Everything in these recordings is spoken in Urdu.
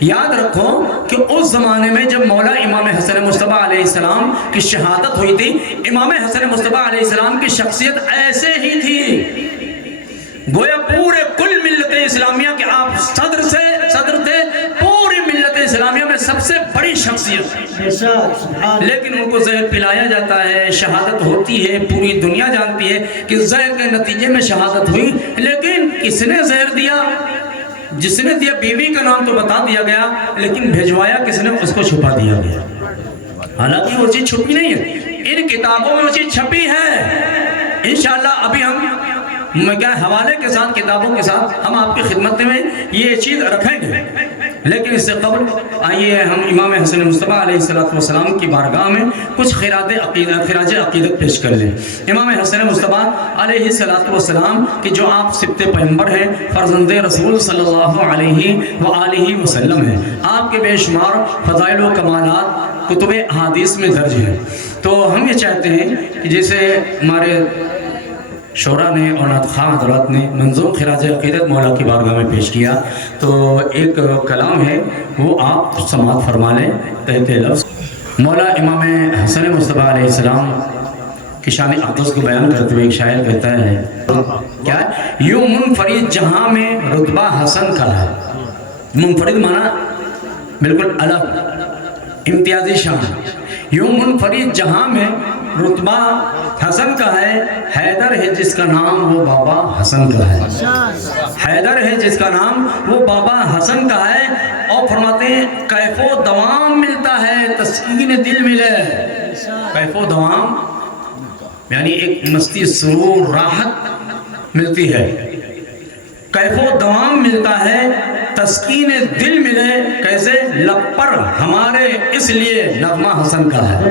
یاد رکھو کہ اس زمانے میں جب مولا امام حسن مصطفیٰ علیہ السلام کی شہادت ہوئی تھی، امام حسن مصطفیٰ علیہ السلام کی شخصیت ایسے ہی تھی، گویا پورے کل ملت اسلامیہ کے آپ صدر تھے، پوری ملت اسلامیہ میں سب سے بڑی شخصیت، لیکن ان کو زہر پلایا جاتا ہے، شہادت ہوتی ہے، پوری دنیا جانتی ہے کہ زہر کے نتیجے میں شہادت ہوئی، لیکن کس نے زہر دیا؟ جس نے دیا بیوی کا نام تو بتا دیا گیا، لیکن بھیجوایا کس نے اس کو چھپا دیا گیا۔ حالانکہ وہ چیز چھپی نہیں ہے، ان کتابوں میں وہ چیز چھپی ہے۔ انشاءاللہ ابھی ہم حوالے کے ساتھ، کتابوں کے ساتھ ہم آپ کی خدمت میں یہ چیز رکھیں گے، لیکن اس سے قبل آئیے ہم امام حسن مصطفیٰ علیہ السلام کی بارگاہ میں کچھ خراج عقیدت پیش کر لیں۔ امام حسن مصطفیٰ علیہ السلام کی جو آپ سبط پیغمبر ہیں، فرزند رسول صلی اللہ علیہ وآلہ وسلم ہیں، آپ کے بے شمار فضائل و کمالات کتب احادیث میں درج ہیں۔ تو ہم یہ چاہتے ہیں کہ جیسے ہمارے شعراء نے اور نعت خواہ حضرات نے منظوم خراج عقیدت مولا کی بارگاہ میں پیش کیا، تو ایک کلام ہے وہ آپ سماعت فرما لیں تحت لفظ۔ مولا امام حسن مصطفیٰ علیہ السلام کی شان اقدس کو بیان کرتے ہوئے ایک شاعر کہتا ہے کیا ہے؟ یوں منفرد جہاں میں رتبہ حسن کا ہے۔ منفرد مانا بالکل الگ، امتیازی شان۔ یوں منفرد جہاں میں رتبہ حسن کا ہے، حیدر ہے جس کا نام وہ بابا حسن کا ہے۔ حیدر ہے جس کا نام وہ بابا حسن کا ہے، اور فرماتے ہیں کیف و دوام ملتا ہے تسکین دل ملے۔ کیف و دوام یعنی ایک مستی، سرور، راحت ملتی ہے، کیف و دوام ملتا ہے تسکین دل ملے، کیسے؟ لب پر ہمارے اس لیے نغمہ حسن کا ہے۔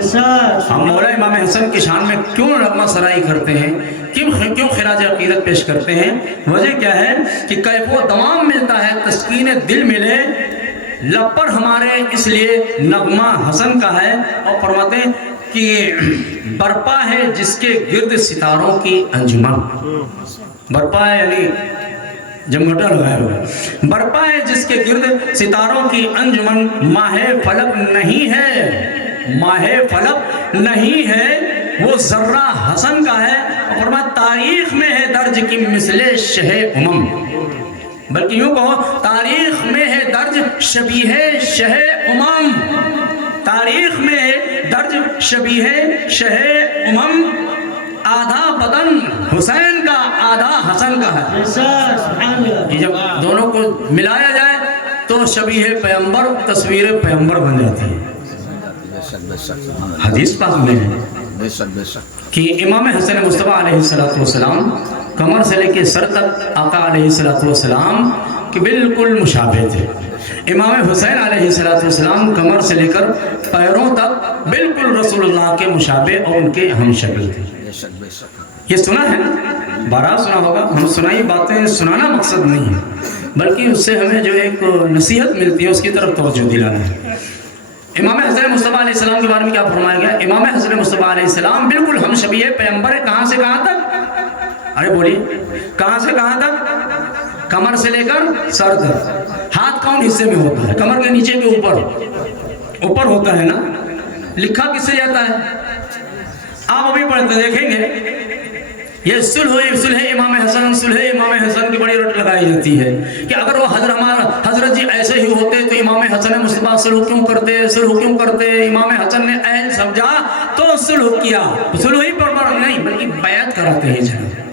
ہم مولا امام حسن کی شان میں کیوں نغمہ سرائی کرتے ہیں، کیوں خراج عقیدت پیش کرتے ہیں؟ وجہ کیا ہے کہ کیف و دوام ملتا ہے تسکین دل ملے، لب پر ہمارے اس لیے نغمہ حسن کا ہے، اور فرماتے ہیں کہ برپا ہے جس کے گرد ستاروں کی انجمن۔ برپا ہے یعنی جمگٹا لگایا ہوا، برپا ہے جس کے گرد ستاروں کی انجمن، ماہ فلک نہیں ہے، ماہ فلک نہیں ہے، وہ ذرہ حسن کا ہے، اور فرمایا تاریخ میں ہے درج کی مثل شہ امم، بلکہ یوں کہو تاریخ میں ہے درج شبیہ شہ امم، تاریخ میں ہے درج شبیہ شہ امم، آدھا بدن حسین کا آدھا حسن کا ہے۔ یہ جب دونوں کو ملایا جائے تو شبیہ پیغمبر تصویر پیغمبر بن جاتی ہے۔ حدیث پاک میں ہے کہ امام حسن مصطفیٰ علیہ السلام کمر سے لے کے سر تک آقا علیہ السلام کے بالکل مشابہ تھے۔ امام حسین علیہ السلام کمر سے لے کر پیروں تک بالکل رسول اللہ کے مشابہ اور ان کے ہم شکل تھے۔ یہ سنا ہے نا، بارہ سنا ہوگا، ہم سنائی باتیں سنانا مقصد نہیں ہے، بلکہ اس سے ہمیں جو ایک نصیحت ملتی ہے اس کی طرف توجہ دلانا ہے۔ امام حسن مصطفیٰ علیہ السلام کے بارے میں کیا فرمایا گیا؟ امام حسن مصطفیٰ علیہ السلام بالکل ہم شبیہ پیغمبر ہے، کہاں سے کہاں تک؟ ارے بولیے، کہاں سے کہاں تک؟ کمر سے لے کر سر تک۔ ہاتھ کون حصے میں ہوتا ہے؟ کمر کے نیچے کے اوپر ہوتا ہے نا، لکھا کس سے جاتا ہے؟ آپ ابھی پڑھتے دیکھیں گے، یہ صلح امام حسن، صلح امام حسن کی بڑی رٹ لگائی جاتی ہے کہ اگر وہ حضرت جی ایسے ہی ہوتے تو امام حسن مصطفیٰ صلح کیوں کرتے؟ امام حسن نے اہل سمجھا تو صلح کیا، صلح ہی پر نہیں بلکہ بیعت کراتے ہیں جناب۔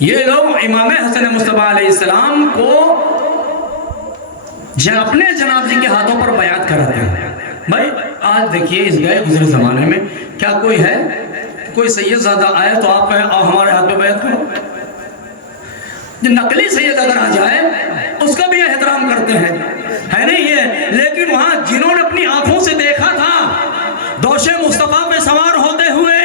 یہ لوگ امام حسن مصطفیٰ علیہ السلام کو اپنے جناب جی کے ہاتھوں پر بیعت کراتے ہیں۔ بھائی آج دیکھیے اس گئے گزرے زمانے میں کیا کوئی ہے، کوئی سید زادہ آئے تو آپ کہیں آؤ ہمارے ہاتھ پہ بیعت کرو؟ جو نقلی سید اگر آ جائے اس کا بھی احترام کرتے ہیں، ہے نہیں یہ؟ لیکن وہاں جنہوں نے اپنی آنکھوں سے دیکھا تھا دوش مصطفیٰ پہ سوار ہوتے ہوئے،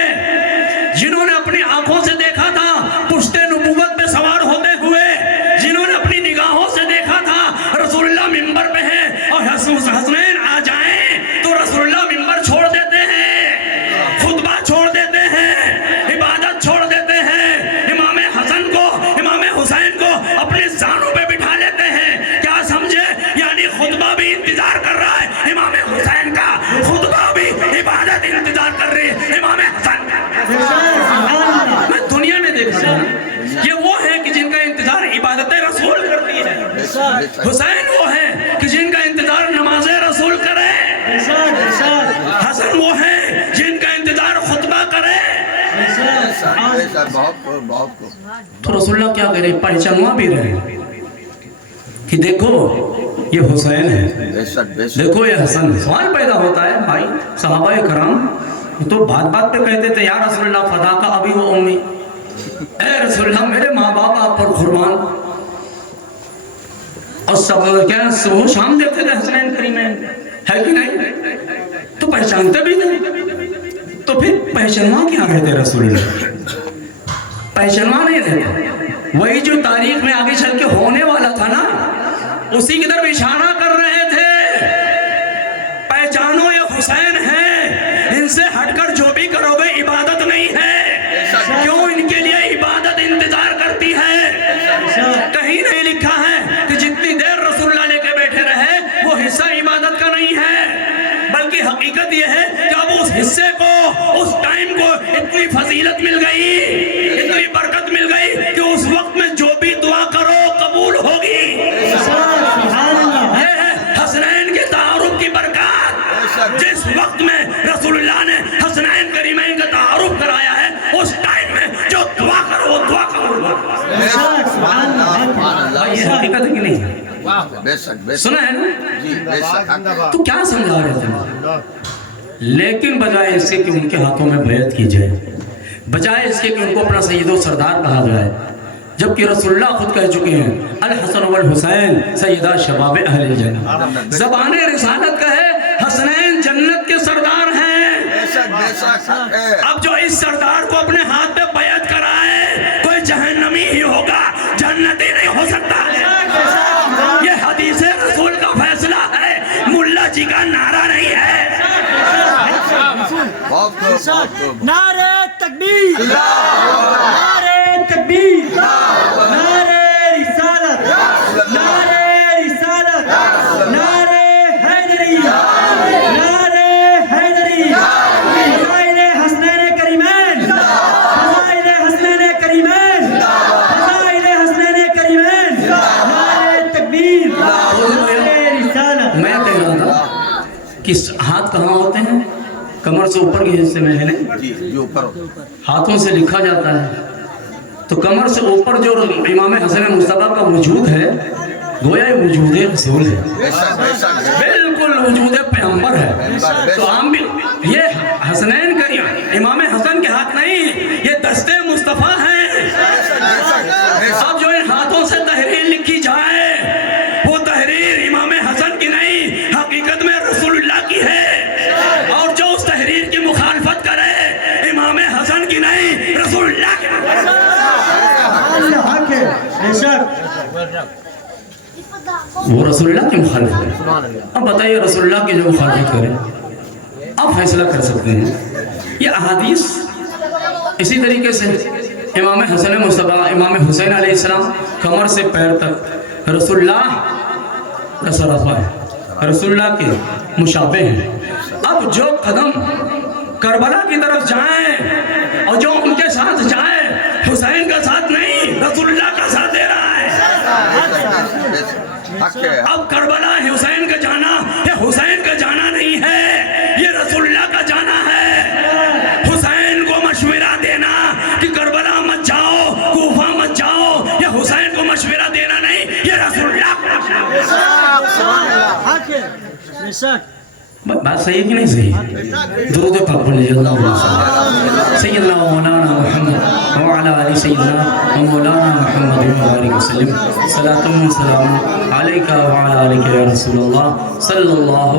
جنہوں نے اپنی آنکھوں سے دیکھا تھا پشت نبوت پہ سوار ہوتے ہوئے، جنہوں نے اپنی نگاہوں سے دیکھا تھا رسول اللہ منبر پہ ہے اور حسنین آ جائیں تو رسول اللہ منبر چھوڑ دیتے ہیں، خطبہ چھوڑ دیتے ہیں، عبادت چھوڑ دیتے ہیں، امام حسن کو، امام حسین کو اپنے زانوں پہ بٹھا لیتے ہیں۔ کیا سمجھے؟ یعنی خطبہ حسین وہ ہیں کہ جن کا انتظار نماز رسول کرے، حسن وہ ہیں جن کا انتظار خطبہ کرے۔ تو رسول اللہ کیا کرے، پہچانوا بھی رہے کہ دیکھو یہ حسین ہے، دیکھو یہ حسن ہے۔ سوال پیدا ہوتا ہے بھائی، صحابہ کرام تو بات بات پہ کہتے تھے یا رسول اللہ فدا کا ابھی و امی، اے رسول اللہ میرے ماں باپ آپ پر قربان، اور سب کیا صبح شام دیکھتے تھے حسنین کریمین، ہے کہ نہیں؟ تو پہچانتے بھی نہیں، تو پھر پہچانوا کیا رہتے رسول اللہ؟ پہچانوا نہیں رہتے، وہی جو تاریخ میں آگے چل کے ہونے والا تھا نا اسی کی طرف اشارہ کر رہے تھے۔ پہچانو یہ حسین ہیں، ان سے ہٹ کر جو بھی کرو گے عبادت نہیں ہے، کیوں ان کے لیے عبادت انتظار کرتی ہے؟ کہیں نہیں لکھا ہے کہ جتنی دیر رسول اللہ لے کے بیٹھے رہے وہ حصہ عبادت کا نہیں ہے، بلکہ حقیقت یہ ہے کہ اب اس حصے کو، اس ٹائم کو اتنی فضیلت مل گئی، اتنی برکت مل گئی کہ اس وقت میں جو بھی دعا کرو قبول ہوگی۔ حسنین کے تعارف کی برکات، جس وقت میں رسول اللہ نے حسنین کریمین کا تعارف کرایا ہے اس ٹائم میں جو دعا کرو وہ دعا قبول ہوگی۔ یہ حقیقت ہے کہ نہیں؟ سنا ہے نا؟ تو کیا سمجھا رہے تھے؟ لیکن بجائے اس کے کہ ان کے ہاتھوں میں بیعت کی جائے، بجائے اس کے کہ ان کو اپنا سید و سردار کہا جائے، جبکہ رسول اللہ خود کہہ چکے ہیں الحسن والحسین سیدہ شباب اہل الجنہ، زبان رسالت کا ہے حسنین جنت کے سردار ہیں۔ اب جو اس سردار کو اپنے ہاتھ پہ بیعت کرائے کوئی جہنمی ہی ہوگا، جنتی نہیں ہو سکتا۔ یہ حدیث رسول کا فیصلہ ہے، ملا جی کا نعرہ نہیں ہے۔ نعرہ تکبیر، نعرہ تکبیر، نعرہ رسالت، نعرہ رسالت، نعرہ حیدری، نعرہ حیدری، فضائل حسنین کریمین، فضائل حسنین کریمین، فضائل حسنین کریمین، نعرہ تکبیر، نعرہ رسالت۔ میں کہہ رہا تھا کہ ہاتھ کہاں ہوتے ہیں؟ کمر سے اوپر کے حصے میں ہے نا، ہاتھوں سے لکھا جاتا ہے، تو کمر سے اوپر جو امام حسن مصطفیٰ کا وجود ہے گویا یہ وجود رسول ہے، بالکل وجود پیغمبر ہے۔ تو عام بھی یہ حسنین کریم امام حسن کے ہاتھ نہیں، یہ دست مصطفیٰ ہیں۔ اب جو ان ہاتھوں سے تحریر لکھی جائے وہ تحریر امام حسن کی نہیں، حقیقت میں رسول اللہ کی ہے، اور جو اس تحریر کی مخالفت کرے امام حسن کی نہیں رسول اللہ کی۔ وہ رسول اللہ کی مخالفت کرے، اب بتائیے رسول اللہ کی جو مخالفت کرے اب فیصلہ کر سکتے ہیں۔ یہ احادیث اسی طریقے سے امام حسن مصطفیٰ امام حسین علیہ السلام کمر سے پیر تک رسول اللہ کا سرافہ ہے، رسول اللہ کے مشابہ ہیں۔ اب جو قدم کربلا کی طرف جائیں اور جو ان کے ساتھ جائیں، حسین کا ساتھ نہیں رسول اللہ کا ساتھ دے رہا ہے۔ اب کربلا حسین کا جانا یہ حسین کا جانا نہیں ہے، یہ رسول اللہ کا جانا ہے۔ حسین کو مشورہ دینا کہ کربلا مت جاؤ، کوفہ مت جاؤ، یہ حسین کو مشورہ دینا نہیں، یہ رسول اللہ کا بات صحیح ہے کہ نہیں صحیح؟ درود پاک پڑھ لیجیے اللہم صلی سیدنا و مولانا محمد وعلی آل سیدنا و مولانا محمد وبارک وسلم صلاۃ و سلام علیکہ وعلی آلک یا رسول اللہ صلی اللہ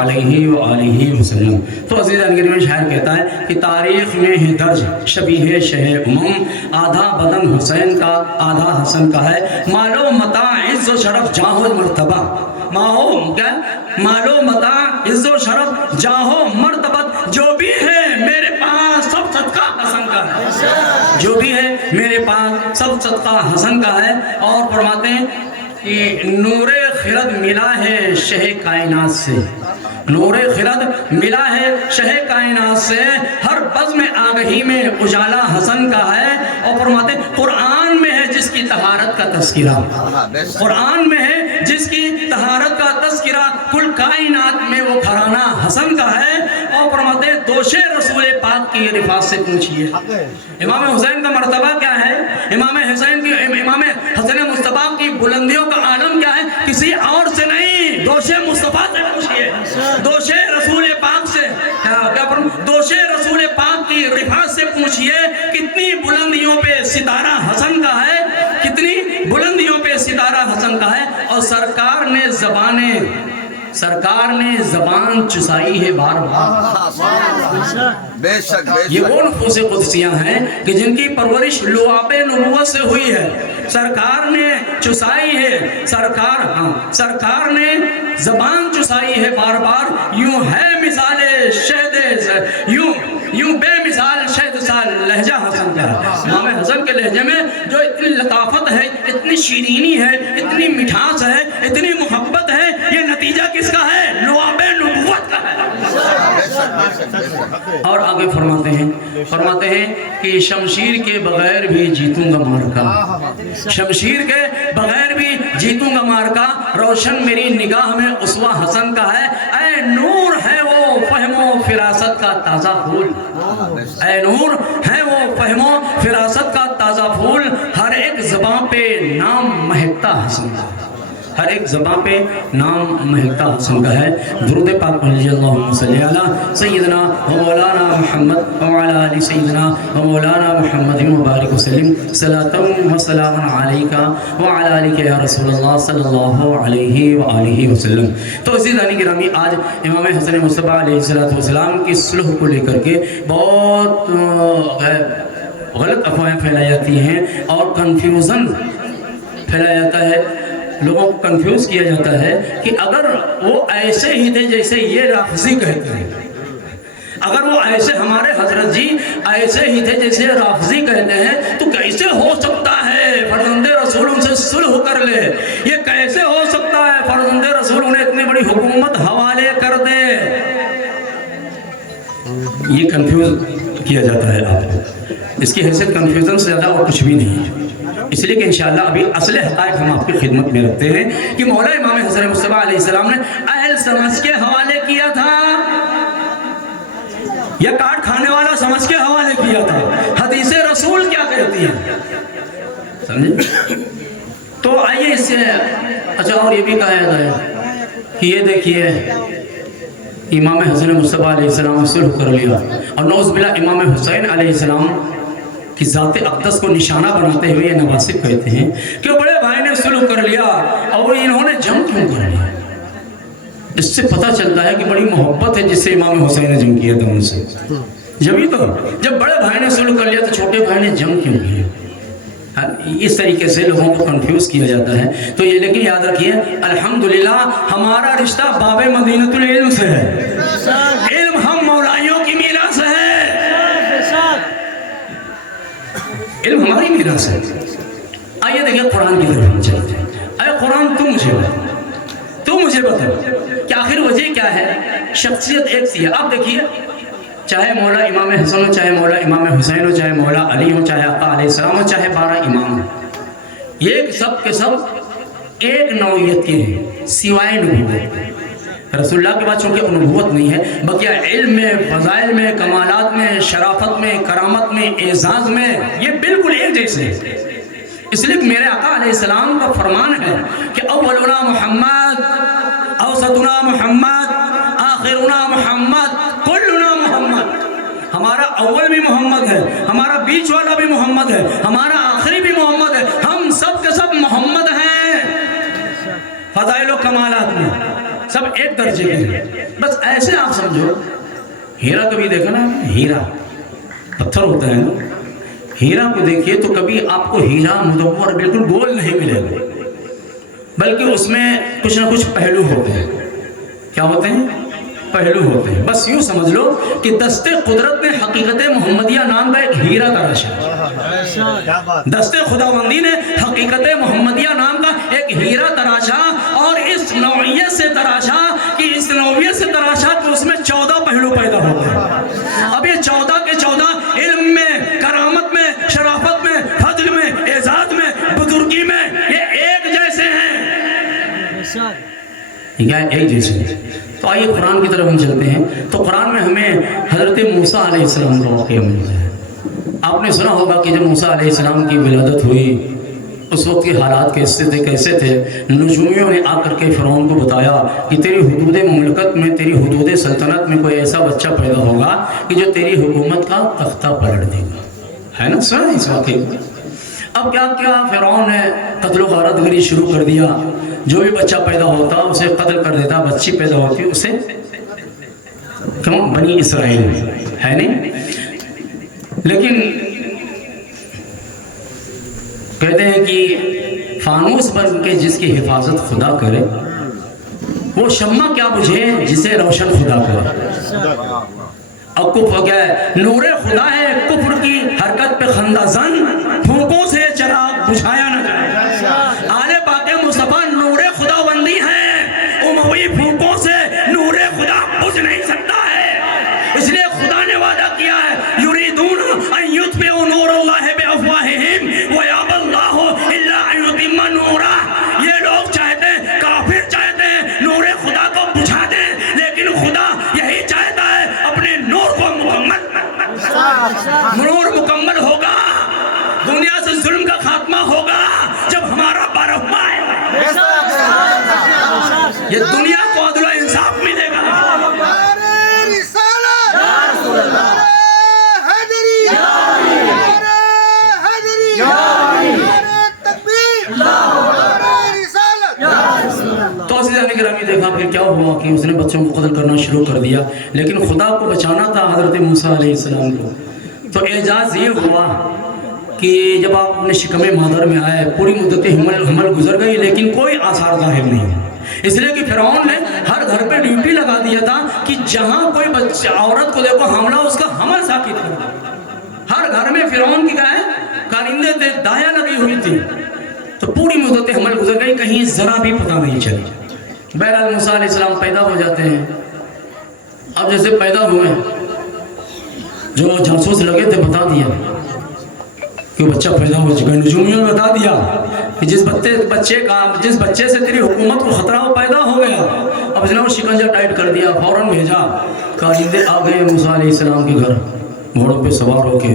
علیہ وآلہ وسلم۔ تو عزیزان گرامی شاعر کہتا ہے کہ تاریخ میں ہے درج شبیہ شہ امم، آدھا بدن حسین کا آدھا حسن کا ہے، مالو متاع عز و شرف جاہ و مرتبہ، مالو متاع عز و شرف جاہو مرتبت، جو بھی ہے میرے پاس سب صدقہ حسن کا ہے، جو بھی ہے میرے پاس سب صدقہ حسن کا ہے۔ اور فرماتے ہیں کہ نور خرد ملا ہے شہ کائنات سے، نور خرد ملا ہے شہ کائنات سے، ہر بزم آگہی میں اجالا حسن کا ہے۔ اور فرماتے ہیں قرآن میں ہے جس کی طہارت کا تذکرہ، قرآن میں ہے جس کی طہارت کا تذکرہ کل کائنات میں وہ گھرانہ حسن کا ہے، اور فرماتے ہیں دوش رسول پاک کی رفاعت سے پوچھئے امام حسین کا مرتبہ کیا ہے، امام حسن مصطفیٰ کی بلندیوں کا عالم کیا ہے، کسی اور سے نہیں، دوش مصطفیٰ سے پوچھئے، دوش رسول پاک سے، دوش رسول پاک کی رفاعت سے پوچھئے کتنی بلندیوں پہ ستارہ حسن کا ہے، کتنی بلندیوں پہ ستارہ حسن کا ہے، اور سرکار نے زبان چسائی ہے بار بار۔ بے شک یہ وہ نفوس قدسیاں ہیں کہ جن کی پرورش لعاب نبوت سے ہوئی ہے، سرکار نے چسائی ہے، سرکار نے زبان چسائی ہے بار بار، یوں ہے مثال شہد، یوں بے مثال شہد سال لہجہ حسن کا ہے۔ امام حسن کے لہجے میں جو اتنی لطافت ہے، اتنی شیرینی ہے، اتنی مٹھاس ہے، اتنی محبت ہے، یہ نتیجہ کس کا ہے؟ لعاب نبوت کا ہے۔ اور آگے فرماتے ہیں کہ شمشیر کے بغیر بھی جیتوں گا معرکہ، شمشیر کے بغیر بھی جیتوں گا معرکہ، روشن میری نگاہ میں اسوہ حسن کا ہے، اے نور ہے وہ فہم و فراست کا تازہ پھول، اے نور ہے وہ فہم و فراست کا تازہ پھول، ہر ایک زباں پہ نام مہکتا حسن کا، ہر ایک زبان پہ نام مہکتا حسن کا ہے۔ درود پاک پڑھیے، اللہم صلی علی سیدنا و مولانا محمد وعلی آل سیدنا و مولانا محمد مبارک وسلم، صلاۃ و سلام علیکہ وعلی آلک یا رسول اللہ صلی اللہ علیہ وآلہ وسلم۔ تو عزیزانی گرامی، آج امام حسن مصطفیٰ علیہ السلام کی صلح کو لے کر کے بہت غلط افواہیں پھیلائی جاتی ہیں اور کنفیوژن پھیلایا جاتا ہے، لوگوں کو کنفیوز کیا جاتا ہے کہ اگر وہ ایسے ہی تھے جیسے یہ رافضی کہتے ہیں، اگر وہ ایسے ہمارے حضرت جی ایسے ہی تھے جیسے رافضی کہتے ہیں، تو کیسے ہو سکتا ہے فرزند رسول ان سے صلح کر لے؟ یہ کیسے ہو سکتا ہے فرزند رسول انہیں اتنی بڑی حکومت حوالے کر دے؟ یہ کنفیوز کیا جاتا ہے آپ کو، اس کی حیثیت کنفیوژن سے زیادہ اور کچھ بھی نہیں ہے۔ اس لیے کہ انشاءاللہ ابھی اصل حقائق ہم آپ کی خدمت میں رکھتے ہیں کہ مولا امام حسن مصطفیٰ علیہ السلام نے اہل سمجھ کے حوالے کیا تھا یا کاٹ کھانے والا سمجھ کے حوالے کیا تھا؟ حدیث رسول کیا کہتی ہے، سمجھے؟ تو آئیے اس سے اچھا، اور یہ بھی کہا جاتا ہے کہ یہ دیکھیے امام حسن مصطفیٰ علیہ السلام نے صلح کر لیا، اور نعوذ باللہ امام حسین علیہ السلام کہ ذات اقدس کو نشانہ بناتے ہوئے یہ نواسب کہتے ہیں کہ بڑے بھائی نے صلح کر لیا، اور انہوں نے جنگ کیوں کر لیا؟ اس سے پتہ چلتا ہے کہ بڑی محبت ہے جس سے امام حسین نے جنگ کیا تھا ان سے، جبھی تو جب بڑے بھائی نے صلح کر لیا تو چھوٹے بھائی نے جنگ کیوں کیا؟ اس طریقے سے لوگوں کو کنفیوز کیا جاتا ہے۔ تو یہ لیکن یاد رکھیے، الحمدللہ ہمارا رشتہ باب مدینۃ العلم سے ہے، علم ہم مولائیوں کی میراث ہے، علم ہماری میراث ہے۔ آئیے دیکھیں قرآن کی طرف ہم چلتے ہیں۔ اے قرآن تو مجھے بتا کہ آخر وجہ کیا ہے؟ شخصیت ایک سی ہے۔ آپ دیکھیے، چاہے مولا امام حسن ہو، چاہے مولا امام حسین ہو، چاہے مولا علی ہو، چاہے آقا علیہ السلام ہو، چاہے 12 امام ہو، یہ سب کے سب ایک نوعیت کے ہیں سوائے نبوت۔ رسول اللہ کے بعد چونکہ نبوت نہیں ہے، بقیہ علم میں، فضائل میں، کمالات میں، شرافت میں، کرامت میں، اعزاز میں یہ بالکل ایک جیسے ہیں۔ اس لیے میرے آقا علیہ السلام کا فرمان ہے کہ اولنا محمد، اوسطنا محمد، آخرنا محمد، کلنا محمد۔ ہمارا اول بھی محمد ہے، ہمارا بیچ والا بھی محمد ہے، ہمارا آخری بھی محمد ہے، ہم سب کے سب محمد ہیں فضائل و کمالات میں، سب ایک درجے کے ہیں۔ بس ایسے آپ سمجھو، ہیرا کبھی دیکھا نا، ہیرا پتھر ہوتا ہے نا، ہیرا کو دیکھیے تو کبھی آپ کو ہیرا مدور بالکل گول نہیں ملے گا، بلکہ اس میں کچھ نہ کچھ پہلو ہوتے ہیں۔ کیا ہوتے ہیں؟ پہلو ہوتے ہیں۔ بس یوں سمجھ لو کہ دست قدرت نے حقیقت محمدیہ نام کا ایک ہیرا تراشا، دست خداوندی نے حقیقت محمدیہ نام کا ایک ہیرا تراشا، اور اس نوعیت سے تراشا کہ اس نوعیت سے تراشا کہ اس میں 14 پہلو پیدا ہوتے ہیں۔ اب یہ 14 کے 14 علم میں، کرامت میں، شرافت میں، فضل میں، اعزاز میں، بزرگی میں، یہ ایک جیسے ہیں۔ کیا ایک جیسے. تو آئیے قرآن کی طرف ہم چلتے ہیں. تو قرآن میں ہمیں حضرت موسیٰ علیہ السلام کا واقعہ ملتا ہے. آپ نے سنا ہوگا کہ جب موسیٰ علیہ السلام کی ولادت ہوئی اس وقت کے حالات کیسے تھے. نجومیوں نے آ کر کے فرعون کو بتایا کہ تیری حدود مملکت میں، تیری حدود سلطنت میں کوئی ایسا بچہ پیدا ہوگا کہ جو تیری حکومت کا تختہ پلٹ دے گا. ہے نا، سنا اس واقعے کو. اب کیا فرعون نے قتل و غارت گری شروع کر دیا. جو بھی بچہ پیدا ہوتا اسے قتل کر دیتا، بچی پیدا ہوتی اسے کیوں بنی اسرائیل ہے نہیں. لیکن کہتے ہیں کہ فانوس بن کے جس کی حفاظت خدا کرے وہ شمع کیا بجھے جسے روشن خدا کرے. اور کفر کیا ہے؟ نور خدا ہے کفر کی حرکت پہ خندہ زن، پھونکوں سے چراغ بجھایا نہ جائے. آل پاک مصطفیٰ نور خدا بندی ہے، اموی پھونکوں سے نور خدا بجھ نہیں سکتا ہے. اس لیے خدا نے وعدہ کیا ہے یریدون ان یطفئوا نور اللہ بافواہہم ویابی اللہ الا ان یتم نورہ. یہ لوگ چاہتے ہیں، کافر چاہتے ہیں نور خدا کو بجھا دیں، لیکن خدا یہی چاہتا ہے اپنے نور کو مکمل ہوگا. دنیا سے ظلم کا خاتمہ ہوگا جب ہمارا بارہما ہے. یہ دنیا کو عدل و انصاف ملے گا. تو عزیزان گرامی دیکھا پھر کیا ہوا کہ اس نے بچوں کو قتل کرنا شروع کر دیا. لیکن خدا کو بچانا تھا حضرت موسیٰ علیہ السلام کو. تو اعجاز یہ ہوا کہ جب آپ اپنے شکم مادر میں آئے پوری مدت حمل گزر گئی لیکن کوئی آثار ظاہر نہیں. اس لیے کہ فرعون نے ہر گھر پہ ڈیوٹی لگا دیا تھا کہ جہاں کوئی بچہ عورت کو دیکھو حاملہ اس کا حمل ساکت کرو. ہر گھر میں فرعون کی کیا ہے کارندے تھے، دایا لگی ہوئی تھی. تو پوری مدت حمل گزر گئی، کہیں ذرا بھی پتہ نہیں چلا. بہرحال موسیٰ علیہ السلام پیدا ہو جاتے ہیں. اب جیسے پیدا ہوئے جو جاسوس لگے تھے بتا دیا کہ بچہ پیدا ہو چکا ہے. نجومیوں نے بتا دیا کہ جس بچے سے تیری حکومت کو خطرہ ہو پیدا ہو گیا. اب اس نے وہ شکنجہ ٹائٹ کر دیا، فوراً بھیجا. کارندے آ گئے موسیٰ علیہ السلام کے گھر گھوڑوں پہ سوار ہو کے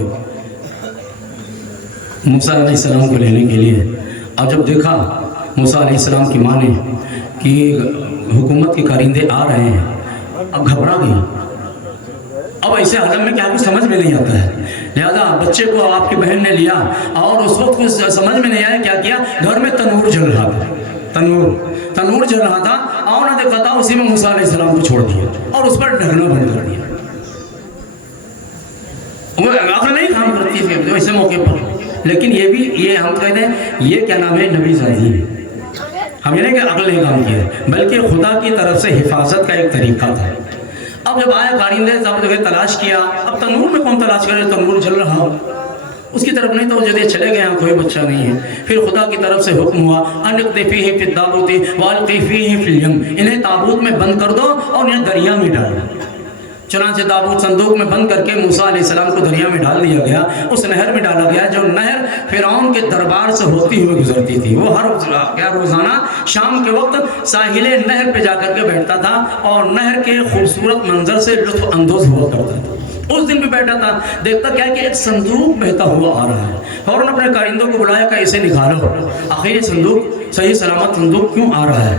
موسیٰ علیہ السلام کو لینے کے لیے. اور جب دیکھا موسیٰ علیہ السلام کی ماں نے کہ حکومت کے کارندے آ رہے ہیں، اب گھبرا گئی. اب ایسے عالم میں کیا کچھ سمجھ میں نہیں آتا ہے. لہذا بچے کو آپ کی بہن نے لیا اور اس وقت کچھ سمجھ میں نہیں آیا کیا کیا. گھر میں تنور جل رہا تھا، تنور جل رہا تھا اور نہ دیکھا تھا اسی میں موسیٰ علیہ السلام کو چھوڑ دیا اور اس پر ڈھکنا بند کر دیا. وہ عقل نہیں کام کرتی ہے ایسے موقع پر. لیکن یہ ہم کہتے ہیں یہ کیا نام ہے نبی سازی ہے. ہم یہ نہیں کہ عقل نہیں کام کیا بلکہ خدا کی طرف سے حفاظت کا ایک طریقہ تھا. اب جب آیا کارندے سب جگہ تلاش کیا. اب تنور میں کون تلاش کرے، تنور جل رہا اس کی طرف نہیں تو وہ جدے چلے گئے ہیں، کوئی بچہ نہیں ہے. پھر خدا کی طرف سے حکم ہوا انقذ فیہ فی التابوت والقی فیہ فی الیم، انہیں تابوت میں بند کر دو اور انہیں دریا میں ڈال دو. چنانچہ تابوت صندوق میں بند کر کے موسیٰ علیہ السلام کو دریا میں ڈال دیا گیا. اس نہر میں ڈالا گیا جو نہر فرعون کے دربار سے ہوتی ہوئی گزرتی تھی. وہ ہر روزانہ شام کے وقت ساحل نہر پہ جا کر کے بیٹھتا تھا اور نہر کے خوبصورت منظر سے لطف اندوز ہوا کرتا تھا. اس دن بھی بیٹھا تھا، دیکھتا کیا کہ ایک صندوق بہتا ہوا آ رہا ہے. فوراً اپنے کارندوں کو بلایا کہ اسے نکالو. آخر یہ صندوق صحیح سلامت صندوق کیوں آ رہا ہے.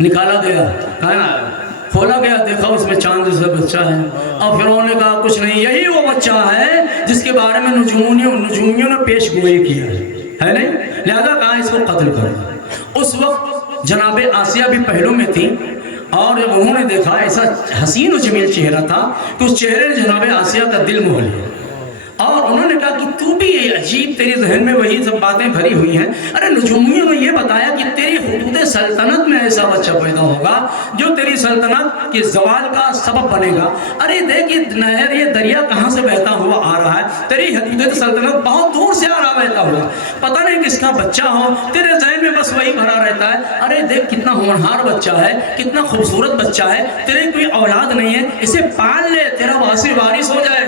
نکالا گیا، کھولا گیا، دیکھا اس میں چاند جیسا بچہ ہے. اور فرعون نے کہا کچھ نہیں، یہی وہ بچہ ہے جس کے بارے میں نجومیوں نے پیش گوئی کیا ہے نہیں. لہذا کہا اس کو قتل کرو. اس وقت جناب آسیہ بھی پہلو میں تھی اور جب انہوں نے دیکھا ایسا حسین و جمیل چہرہ تھا کہ اس چہرے نے جناب آسیہ کا دل موہ لیا. اور انہوں نے کہا کہ تو بھی یہ عجیب، تیرے ذہن میں وہی سب باتیں بھری ہوئی ہیں. ارے نجومیوں نے یہ بتایا کہ تیری حدود سلطنت میں ایسا بچہ پیدا ہوگا جو تیری سلطنت کے زوال کا سبب بنے گا. ارے دیکھ یہ نہر، یہ دریا کہاں سے بہتا ہوا آ رہا ہے. تیری حدود سلطنت بہت دور سے آ رہا بہتا ہوا، پتہ نہیں کس کا بچہ ہو، تیرے ذہن میں بس وہی بھرا رہتا ہے. ارے دیکھ کتنا ہونہار بچہ ہے، کتنا خوبصورت بچہ ہے، تیرے کوئی اولاد نہیں ہے، اسے پال لے، تیرا وارث ہو جائے.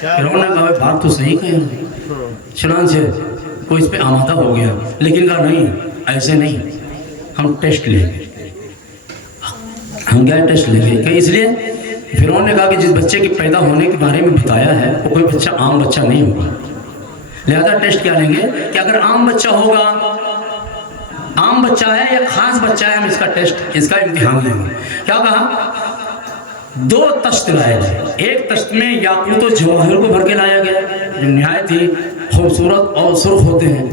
فرعون نے کہا بات تو صحیح کہیں. چنانچہ کوئی اس پہ آمادہ ہو گیا، لیکن کہا نہیں ایسے نہیں، ہم ٹیسٹ لیں گے. ہم گئے ٹیسٹ لے کے کہ اس لیے فرعون نے کہا کہ جس بچے کے پیدا ہونے کے بارے میں بتایا ہے وہ کوئی بچہ عام بچہ نہیں ہوگا، لہذا ٹیسٹ کیا لیں گے کہ اگر عام بچہ ہوگا، عام بچہ ہے یا خاص بچہ ہے، ہم اس کا ٹیسٹ، اس کا امتحان لیں گے۔ کیا کہا؟ 2 تشت لائے گئے، ایک تشت میں یاقوت و جواہر کو بھر کے لایا گیا جو نہایت ہی خوبصورت اور سرخ ہوتے ہیں،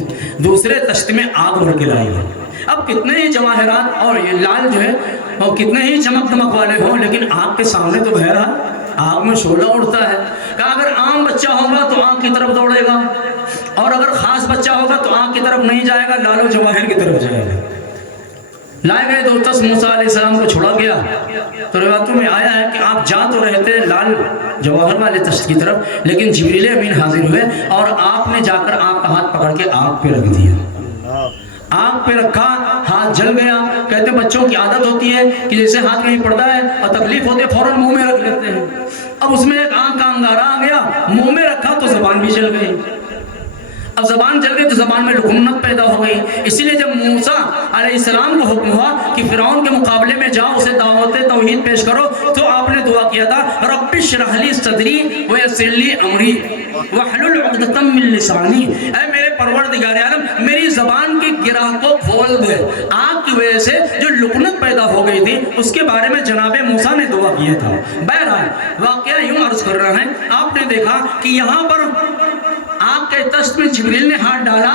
دوسرے تشت میں آگ بھر کے لائی گئی۔ اب کتنے ہی جواہرات اور یہ لال جو ہے اور کتنے ہی چمک دمک والے ہوں، لیکن آگ کے سامنے تو بہرحال آگ میں شعلہ اڑتا ہے۔ کہا اگر عام بچہ ہوگا تو آگ کی طرف دوڑے گا، اور اگر خاص بچہ ہوگا تو آگ کی طرف نہیں جائے گا، لال و جواہر کی طرف جائے گا۔ لائے گئے 2 تشت، موسیٰ علیہ السلام کو چھوڑا گیا تو روایتوں میں آیا ہے کہ آپ جا تو رہے تھے لال جواہر والے تشت کی طرف، لیکن جبریل امین حاضر ہوئے اور آپ نے جا کر آپ کا ہاتھ پکڑ کے آگ پہ رکھ دیا، آگ پہ رکھا، ہاتھ جل گیا۔ کہتے ہیں بچوں کی عادت ہوتی ہے کہ جیسے ہاتھ کہیں پڑتا ہے اور تکلیف ہوتی ہے فوراً منہ میں رکھ لیتے ہیں۔ اب اس میں ایک آگ کا انگارہ آ گیا، منہ میں رکھا تو زبان بھی جل گئی۔ اب زبان جل گئی تو زبان میں لکنت پیدا ہو گئی۔ اسی لیے جب موسیٰ علیہ السلام کو حکم ہوا کہ فرعون کے مقابلے میں جاؤ، اسے دعوت توحید پیش کرو، تو آپ نے دعا کیا تھا رب اشرح لی صدری ویسر لی امری واحلل عقدۃ من لسانی، اے میرے پروردگار عالم میری زبان کی گرہ کو کھول دے۔ آگ کی وجہ سے جو لکنت پیدا ہو گئی تھی اس کے بارے میں جناب موسیٰ نے دعا کیا تھا۔ بہرحال واقعہ یوں عرض کر رہا ہے، آپ نے دیکھا کہ یہاں پر آگ کے تشت میں جبریل نے ہاتھ ڈالا،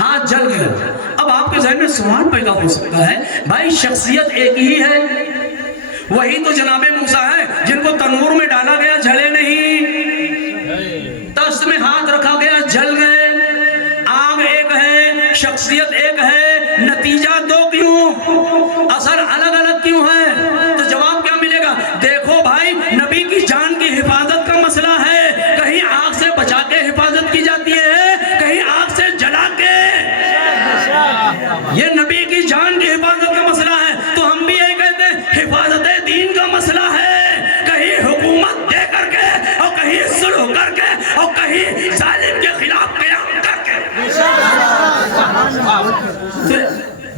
ہاتھ جل گیا۔ اب آپ کے ذہن میں سوال پیدا ہو سکتا ہے، بھائی شخصیت ایک ہی ہے، وہی تو جناب موسیٰ ہے جن کو تنور میں ڈالا گیا جھلے نہیں، تشت میں ہاتھ رکھا گیا جل گئے۔ آگ ایک ہے، شخصیت ایک ہے، نتیجہ 2 کیوں؟ اثر الگ الگ کیوں ہے؟ تو جواب کیا ملے گا؟ دیکھو بھائی، نبی کی جان کی حفاظت کا مسئلہ ہے، کہیں آگ سے بچا کے حفاظت کی جاتی ہے، کہیں آگ سے جلا کے۔ یہ نبی کی جان کی حفاظت کا مسئلہ ہے، تو ہم بھی یہی کہتے ہیں حفاظت دین کا مسئلہ ہے، کہیں حکومت دے کر کے اور کہیں صلح کر کے اور کہیں ظالم کے خلاف قیام کر کے۔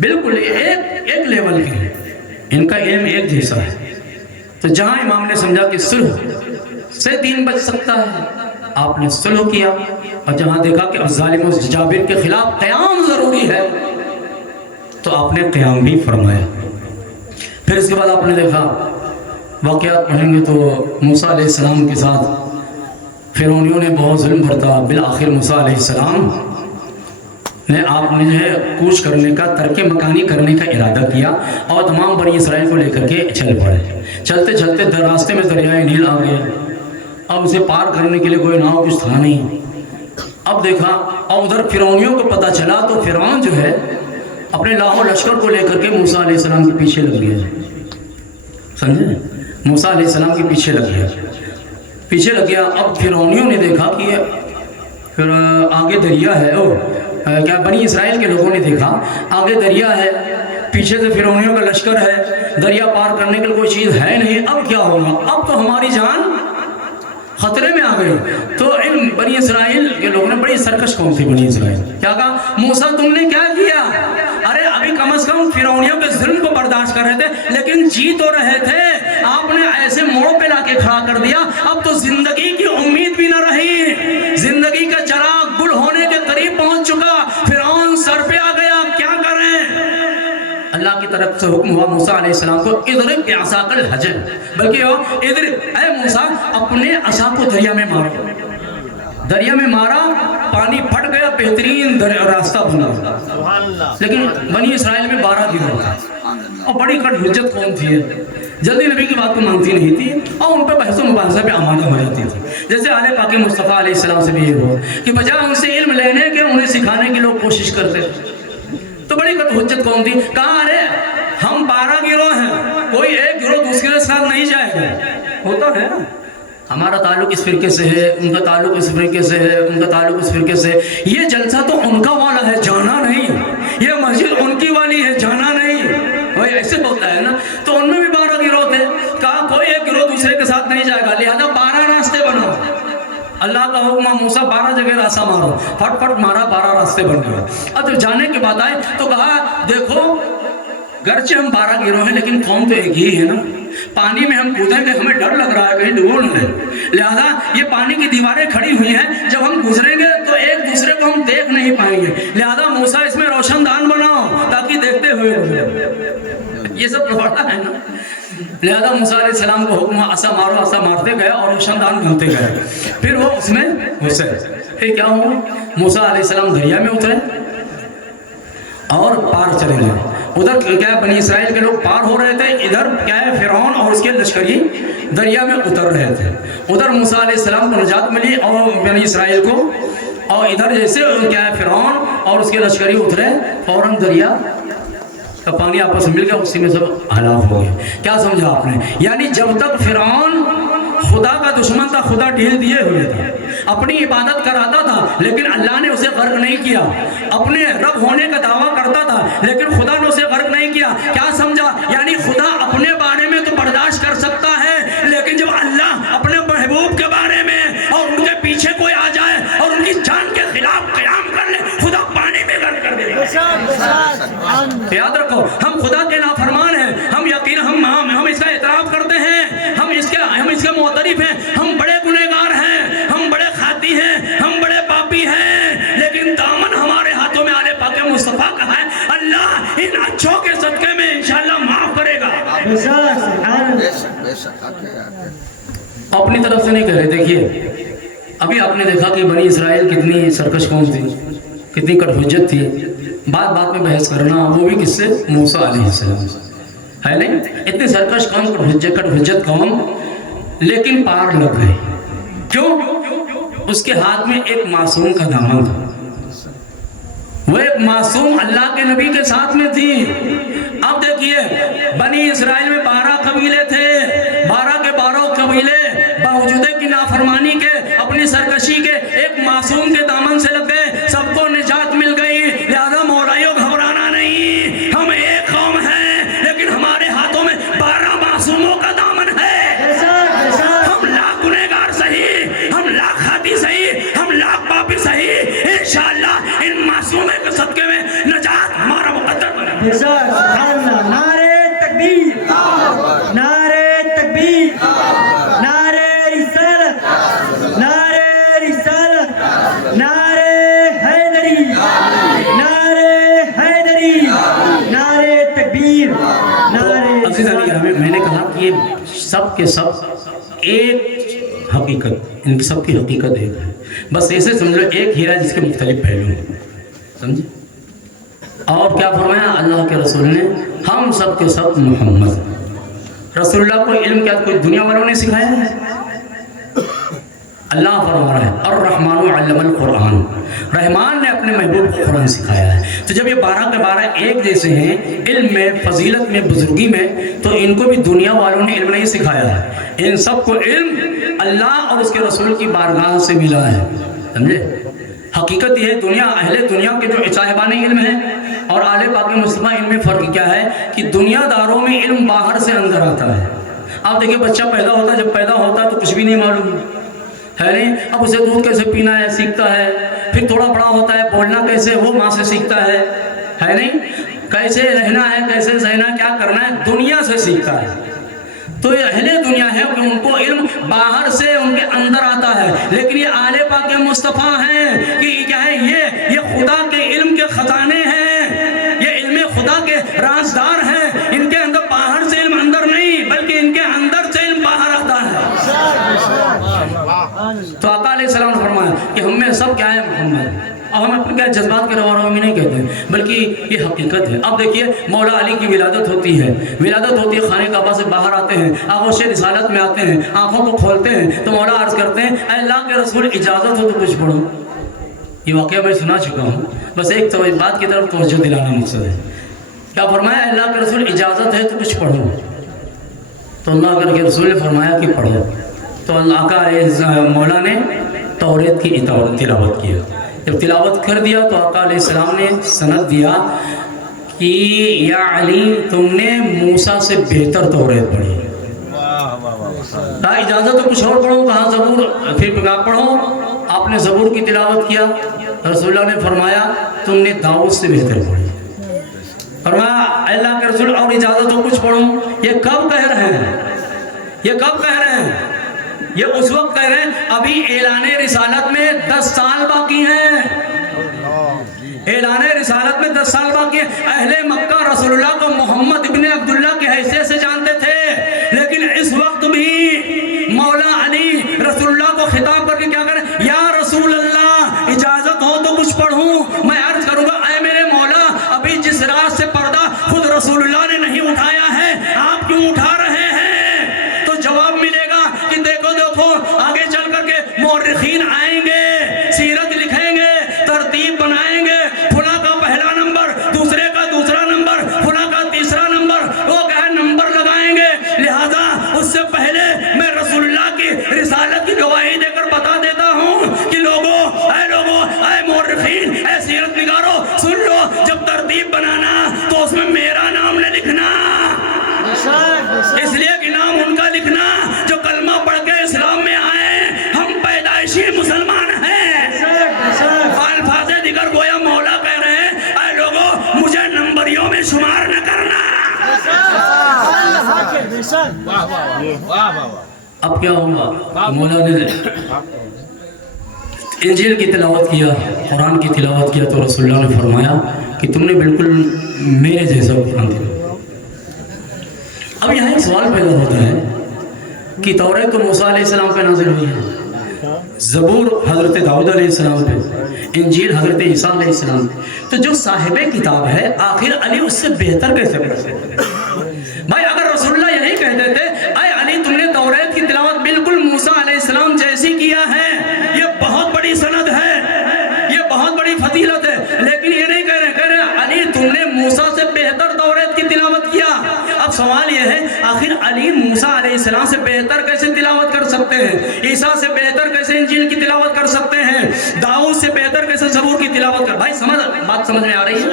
بالکل ایک لیول کے، ان کا علم ایک جیسا ہے۔ تو جہاں امام نے سمجھا کہ صلح سے دین بچ سکتا ہے، آپ نے صلح کیا، اور جہاں دیکھا کہ ظالم و جابر کے خلاف قیام ضروری ہے تو آپ نے قیام بھی فرمایا۔ پھر اس کے بعد آپ نے دیکھا واقعات پڑھیں گے تو موسیٰ علیہ السلام کے ساتھ فرعونیوں نے بہت ظلم برتا، بالآخر موسیٰ علیہ السلام نے آپ نے جو ہے کوچ کرنے کا، ترک مکانی کرنے کا ارادہ کیا اور تمام بنی اسرائیل کو لے کر کے چل پڑے۔ چلتے چلتے راستے میں دریائے نیل آ گئے، اب اسے پار کرنے کے لیے کوئی ناؤ کچھ تھا نہیں۔ اب دیکھا اور ادھر فرعونیوں کو پتہ چلا تو فرعون جو ہے اپنے لاکھوں لشکر کو لے کر کے موسیٰ علیہ السلام کے پیچھے لگ گیا، سمجھے؟ موسیٰ علیہ السلام کے پیچھے لگ گیا۔ اب فرعونیوں نے دیکھا کہ پھر آگے دریا ہے، کیا بنی اسرائیل کے لوگوں نے دیکھا آگے دریا ہے، پیچھے سے فرعونیوں کا لشکر ہے، دریا پار کرنے کے لیے کوئی چیز ہے نہیں، اب کیا ہوگا؟ اب تو ہماری جان خطرے میں آ گئی۔ تو ان بنی اسرائیل کے لوگوں نے، بڑی سرکش قوم تھی بنی اسرائیل، کیا کہا موسیٰ تم نے کیا کیا؟ ارے ابھی کم از کم فرعونیوں کے ظلم کو برداشت کر رہے تھے، لیکن جی تو رہے تھے، آپ نے ایسے موڑ پہ لا کے کھڑا کر دیا، اب تو زندگی کی امید بھی نہ رہی، زندگی کا چراغ گل ہونے کے قریب پہنچ چکا، فرعون سر پہ آ گیا، کیا کریں؟ اللہ کی طرف سے حکم ہوا موسیٰ علیہ السلام کو اضرب بعصاک الحجر، بلکہ اضرب، اے موسیٰ اپنے عصا کو دریا میں مارو۔ دریا میں مارا، پانی پھٹ گیا، بہترین راستہ بنا۔ لیکن بنی اسرائیل میں 12 گروہ تھا اور بڑی کٹ حجت قوم تھی، جلدی نبی کی بات کو مانتی نہیں تھی اور ان پہ بحث و مباحثہ پہ آمادہ ہو جاتی تھی۔ جیسے آل پاک مصطفیٰ علیہ السلام سے بھی یہ ہوا کہ بجائے ان سے علم لینے کے انہیں سکھانے کی لوگ کوشش کرتے تھے۔ تو بڑی کٹ حجت قوم تھی، کہا ارے ہم 12 گروہ ہیں، کوئی ایک گروہ دوسرے کے ساتھ نہیں جائے گا۔ ہوتا ہے نا، ہمارا تعلق اس فرقے سے ہے، ان کا تعلق اس فرقے سے ہے، ان کا تعلق اس فرقے سے ہے، یہ جلسہ تو ان کا والا ہے، جانا نہیں، یہ مسجد ان کی والی ہے، جانا نہیں، وہی ایسے ہوتا ہے نا۔ تو ان میں بھی 12 گروہ تھے، کہا کوئی ایک گروہ دوسرے کے ساتھ نہیں جائے گا، لہذا 12 راستے بناؤ۔ اللہ کا حکم موسیٰ 12 جگہ راستہ مارو، پھٹ پھٹ مارا، 12 راستے بن گئے۔ اب جب جانے کی بات آئے تو کہا دیکھو گرچہ ہم 12 گروہ ہیں لیکن قوم تو ایک ہی ہے نا. پانی میں ہم کودیں گے ہمیں ڈر لگ رہا ہے کہیں ڈبو نہ لیں. لہذا یہ پانی کی دیواریں کھڑی ہوئی ہیں, جب ہم گزریں گے تو ایک دوسرے کو ہم دیکھ نہیں پائیں گے. لہذا موسیٰ اس میں روشن دان بناؤ تاکہ دیکھتے ہوئے گزریں. یہ سب بڑا ہے نا. لہذا موسیٰ علیہ السلام کو حکم عصا مارو, عصا مارتے گئے اور روشن دان بنتے گئے. پھر وہ اس میں گھسے. پھر کیا ہوا, موسیٰ علیہ السلام دریا میں اترے اور پار چلے گئے. ادھر کیا ہے بنی اسرائیل کے لوگ پار ہو رہے تھے, ادھر کیا ہے فرعون اور اس کے لشکری دریا میں اتر رہے تھے. ادھر موسیٰ علیہ السلام کو نجات ملی اور بنی اسرائیل کو, اور ادھر جیسے کیا ہے فرعون اور اس کے لشکری اترے فوراً دریا کا پانی آپس میں مل گیا, اسی میں سب ہلاک ہو گئے. کیا سمجھا آپ نے؟ یعنی جب تک فرعون خدا کا دشمن تھا, خدا ڈھیل دیے ہوئے تھا, اپنی عبادت کراتا تھا لیکن اللہ نے اسے غرق نہیں کیا. اپنے رب ہونے کا دعویٰ کرتا تھا لیکن خدا نے اسے غرق نہیں کیا. کیا سمجھا؟ یعنی خدا اپنے بارے میں تو برداشت کر سکتا ہے, لیکن جب اللہ اپنے محبوب کے بارے میں اور ان کے پیچھے کوئی آ جائے اور ان کی جان کے خلاف قیام کر لے, خدا پانی میں غرق کر دے گا. یاد رکھو, ہم خدا کے نافرمان ہیں, ہم یقین ہم اس کا اعتراف کرتے ہیں, ہم اس کے معترف ہیں, ہم بڑے گنہگار ہیں, ہم بڑے خاطی ہیں, ہم بڑے پاپی ہیں, لیکن دامن ہمارے ہاتھوں میں آل پاک مصطفیٰ کا ہے. اللہ ان اچھوں کے صدقے میں انشاءاللہ معاف کرے گا. اپنی طرف سے نہیں کہہ رہے. دیکھیے ابھی آپ نے دیکھا کہ بنی اسرائیل کتنی سرکش قوم تھی, کتنی کٹ حجت تھی. بات بات میں بحث کرنا, وہ بھی کس سے؟ موسیٰ علیہ السلام ہے نہیں. اتنی سرکش قوم, کٹ حجت قوم, لیکن پار لگ گئے. کیوں؟ اس کے ہاتھ میں ایک معصوم کا دامن تھا. وہ ایک معصوم اللہ کے نبی کے ساتھ میں تھی. اب دیکھیے بنی اسرائیل میں 12 قبیلے تھے, 12 کے 12 قبیلے باوجود کی نافرمانی کے, اپنی سرکشی کے, ایک معصوم کے دامن سے لگ گئے. سب کو نجات مل گئی. لہذا مولائیوں گھبرانا نہیں, ہم ایک قوم ہیں لیکن ہمارے ہاتھوں میں 12 معصوموں کا دامن ہے. ہم لاکھ گنہگار صحیح, ہم لاکھ خاطی صحیح, ہم لاکھ پاپی صحیح, انشاءاللہ ان معصومے کے صدقے میں نجات ہمارا مقدر بنا. نعرے تکبیر, نعرے تکبیر, نعرے رسالت, نعرے رسالت, نعرے حیدری, نعرے حیدری, نعرے تکبیر, نعرے رسالت. میں نے کہا کہ یہ سب کے سب ایک حقیقت, ان کی سب کی حقیقت ایک ہے. بس ایسے سمجھ لو ایک ہیرا جس کے مختلف پہلو ہیں, سمجھے؟ اور کیا فرمایا اللہ کے رسول نے؟ ہم سب کے سب محمد رسول اللہ کو علم کیا کوئی دنیا والوں نے سکھایا ہے؟ اللہ فرما رہا ہے الرحمن علم القرآن, رحمان نے اپنے محبوب کو قرآن سکھایا ہے. تو جب یہ 12 کے 12 ایک جیسے ہیں علم میں, فضیلت میں, بزرگی میں, تو ان کو بھی دنیا والوں نے علم نہیں سکھایا ہے. ان سب کو علم اللہ اور اس کے رسول کی بارگاہ سے ملا ہے, سمجھے؟ حقیقت یہ ہے دنیا, اہل دنیا کے جو صاحبان علم ہیں اور آل پاک مصطفیٰ, ان میں فرق کیا ہے کہ دنیا داروں میں علم باہر سے اندر آتا ہے. آپ دیکھیں بچہ پیدا ہوتا ہے, جب پیدا ہوتا ہے تو کچھ بھی نہیں معلوم ہے نہیں. اب اسے دودھ کیسے پینا ہے سیکھتا ہے, پھر تھوڑا بڑا ہوتا ہے بولنا کیسے وہ ماں سے سیکھتا ہے نہیں, کیسے رہنا ہے, کیسے سہنا, کیا کرنا ہے دنیا سے سیکھتا ہے. تو یہ اہل دنیا ہے کہ ان کو علم باہر سے ان کے اندر آتا ہے. لیکن یہ آل پاک مصطفیٰ ہیں کہ کیا ہے, یہ خدا کے علم کے خزانے ہیں, یہ علم خدا کے رازدار ہیں. ان کے اندر باہر سے علم اندر نہیں بلکہ ان کے اندر سے علم باہر آتا ہے. تو آقا علیہ السلام نے فرمایا کہ ہم میں سب کیا ہے محمد. اب ہم اپنے کیا جذبات کے روانوں میں نہیں کہتے بلکہ یہ حقیقت ہے. اب دیکھیے مولا علی کی ولادت ہوتی ہے, ولادت ہوتی ہے, خانہ کعبہ سے باہر آتے ہیں, آغوش رسالت میں آتے ہیں, آنکھوں کو کھولتے ہیں تو مولا عرض کرتے ہیں اے اللہ کے رسول اجازت ہو تو کچھ پڑھو. یہ واقعہ میں سنا چکا ہوں, بس ایک تو بات کی طرف توجہ دلانا مقصد ہے. کیا فرمایا اے اللہ کے رسول اجازت ہے تو کچھ پڑھو. تو اللہ کے رسول نے فرمایا کہ پڑھو. تو اللہ کا مولا نے توریت کی تلاوت کیا. جب تلاوت کر دیا تو آقا علیہ السلام نے سند دیا کہ یا علی تم نے موسیٰ سے بہتر توریت پڑھی. کہا اجازت تو کچھ اور پڑھو, کہا زبور, پھر کہا پڑھو. آپ نے زبور کی تلاوت کیا. رسول اللہ نے فرمایا تم نے داؤد سے بہتر پڑھی. فرمایا اللہ کے رسول اور اجازت ہو کچھ پڑھوں؟ یہ کب کہہ رہے ہیں؟ یہ کب کہہ رہے ہیں؟ یہ اس وقت کہہ رہے ہیں ابھی اعلان رسالت میں 10 سال باقی ہیں. اعلان رسالت میں 10 سال باقی ہیں. اہل مکہ رسول اللہ کو محمد ابن عبداللہ کی حیثیت سے جانتے تھے، لیکن اس وقت بھی مولا علی رسول اللہ کو خطاب کر کے کیا کریں؟ یا رسول اللہ اجازت ہو تو کچھ پڑھوں؟ میں عرض کروں گا اے میرے مولا، ابھی جس رات سے پردہ خود رسول اللہ نے نہیں اٹھایا ہے، آپ کیوں اٹھا رہے ہیں؟ تو جواب ملے گا کہ دیکھو آگے چل کر کے مورخین آئیں گے، سیرت لکھیں گے، ترتیب بنائیں گے، فلاں کا پہلا نمبر، دوسرے کا دوسرا نمبر، فلاں کا تیسرا نمبر، وہ کیا نمبر لگائیں گے. لہذا اس سے پہلے میں رسول اللہ کی رسالت کی گواہی دے کر بتا دیتا ہوں کہ لوگوں، اے مورخین، اے سیرت نگارو، سن لو، جب ترتیب بنانا تو اس میں میرا نام نہ لکھنا، اس لیے کہ نام ان کا لکھنا جو کلمہ پڑھ کے اسلام میں آئے. ہم پیدائشی مسلمان ہیں. الفاظ دیگر گویا مولا کہہ رہے ہیں اے لوگوں مجھے نمبریوں میں شمار نہ کرنا. اب کیا ہوگا؟ مولا نے انجیل کی تلاوت کیا، قرآن کی تلاوت کیا تو رسول اللہ نے فرمایا کہ تم نے بالکل میرے جیسا قرآن تلاوت. اب یہاں ایک سوال پیدا ہوتا ہے کہ تورات تو موسیٰ علیہ السلام پہ نازل ہوئی ہے، زبور حضرت داؤد علیہ السلام پہ، انجیل حضرت عیسیٰ علیہ السلام پہ، تو جو صاحب کتاب ہے آخر علی اس سے بہتر کیسے کر سکتے؟ بھائی اگر رسول اللہ یہی کہتے تھے اے علی تم نے تورات کی تلاوت بالکل موسیٰ علیہ السلام جیسی کیا ہے، یہ بہت بڑی سند ہے، یہ بہت بڑی فضیلت ہے، لیکن یہ نہیں کہہ رہے علی تم نے موسیٰ سے بہتر تورات کی تلاوت کیا. اب سوال یہ ہے آخر علی موسیٰ علیہ السلام سے بہتر کیسے تلاوت کر سکتے ہیں؟ عیسیٰ سے بہتر کیسے انجیل کی تلاوت کر سکتے ہیں؟ داؤد سے بہتر کیسے زبور کی تلاوت کر؟ بھائی بات سمجھ میں آ رہی ہے؟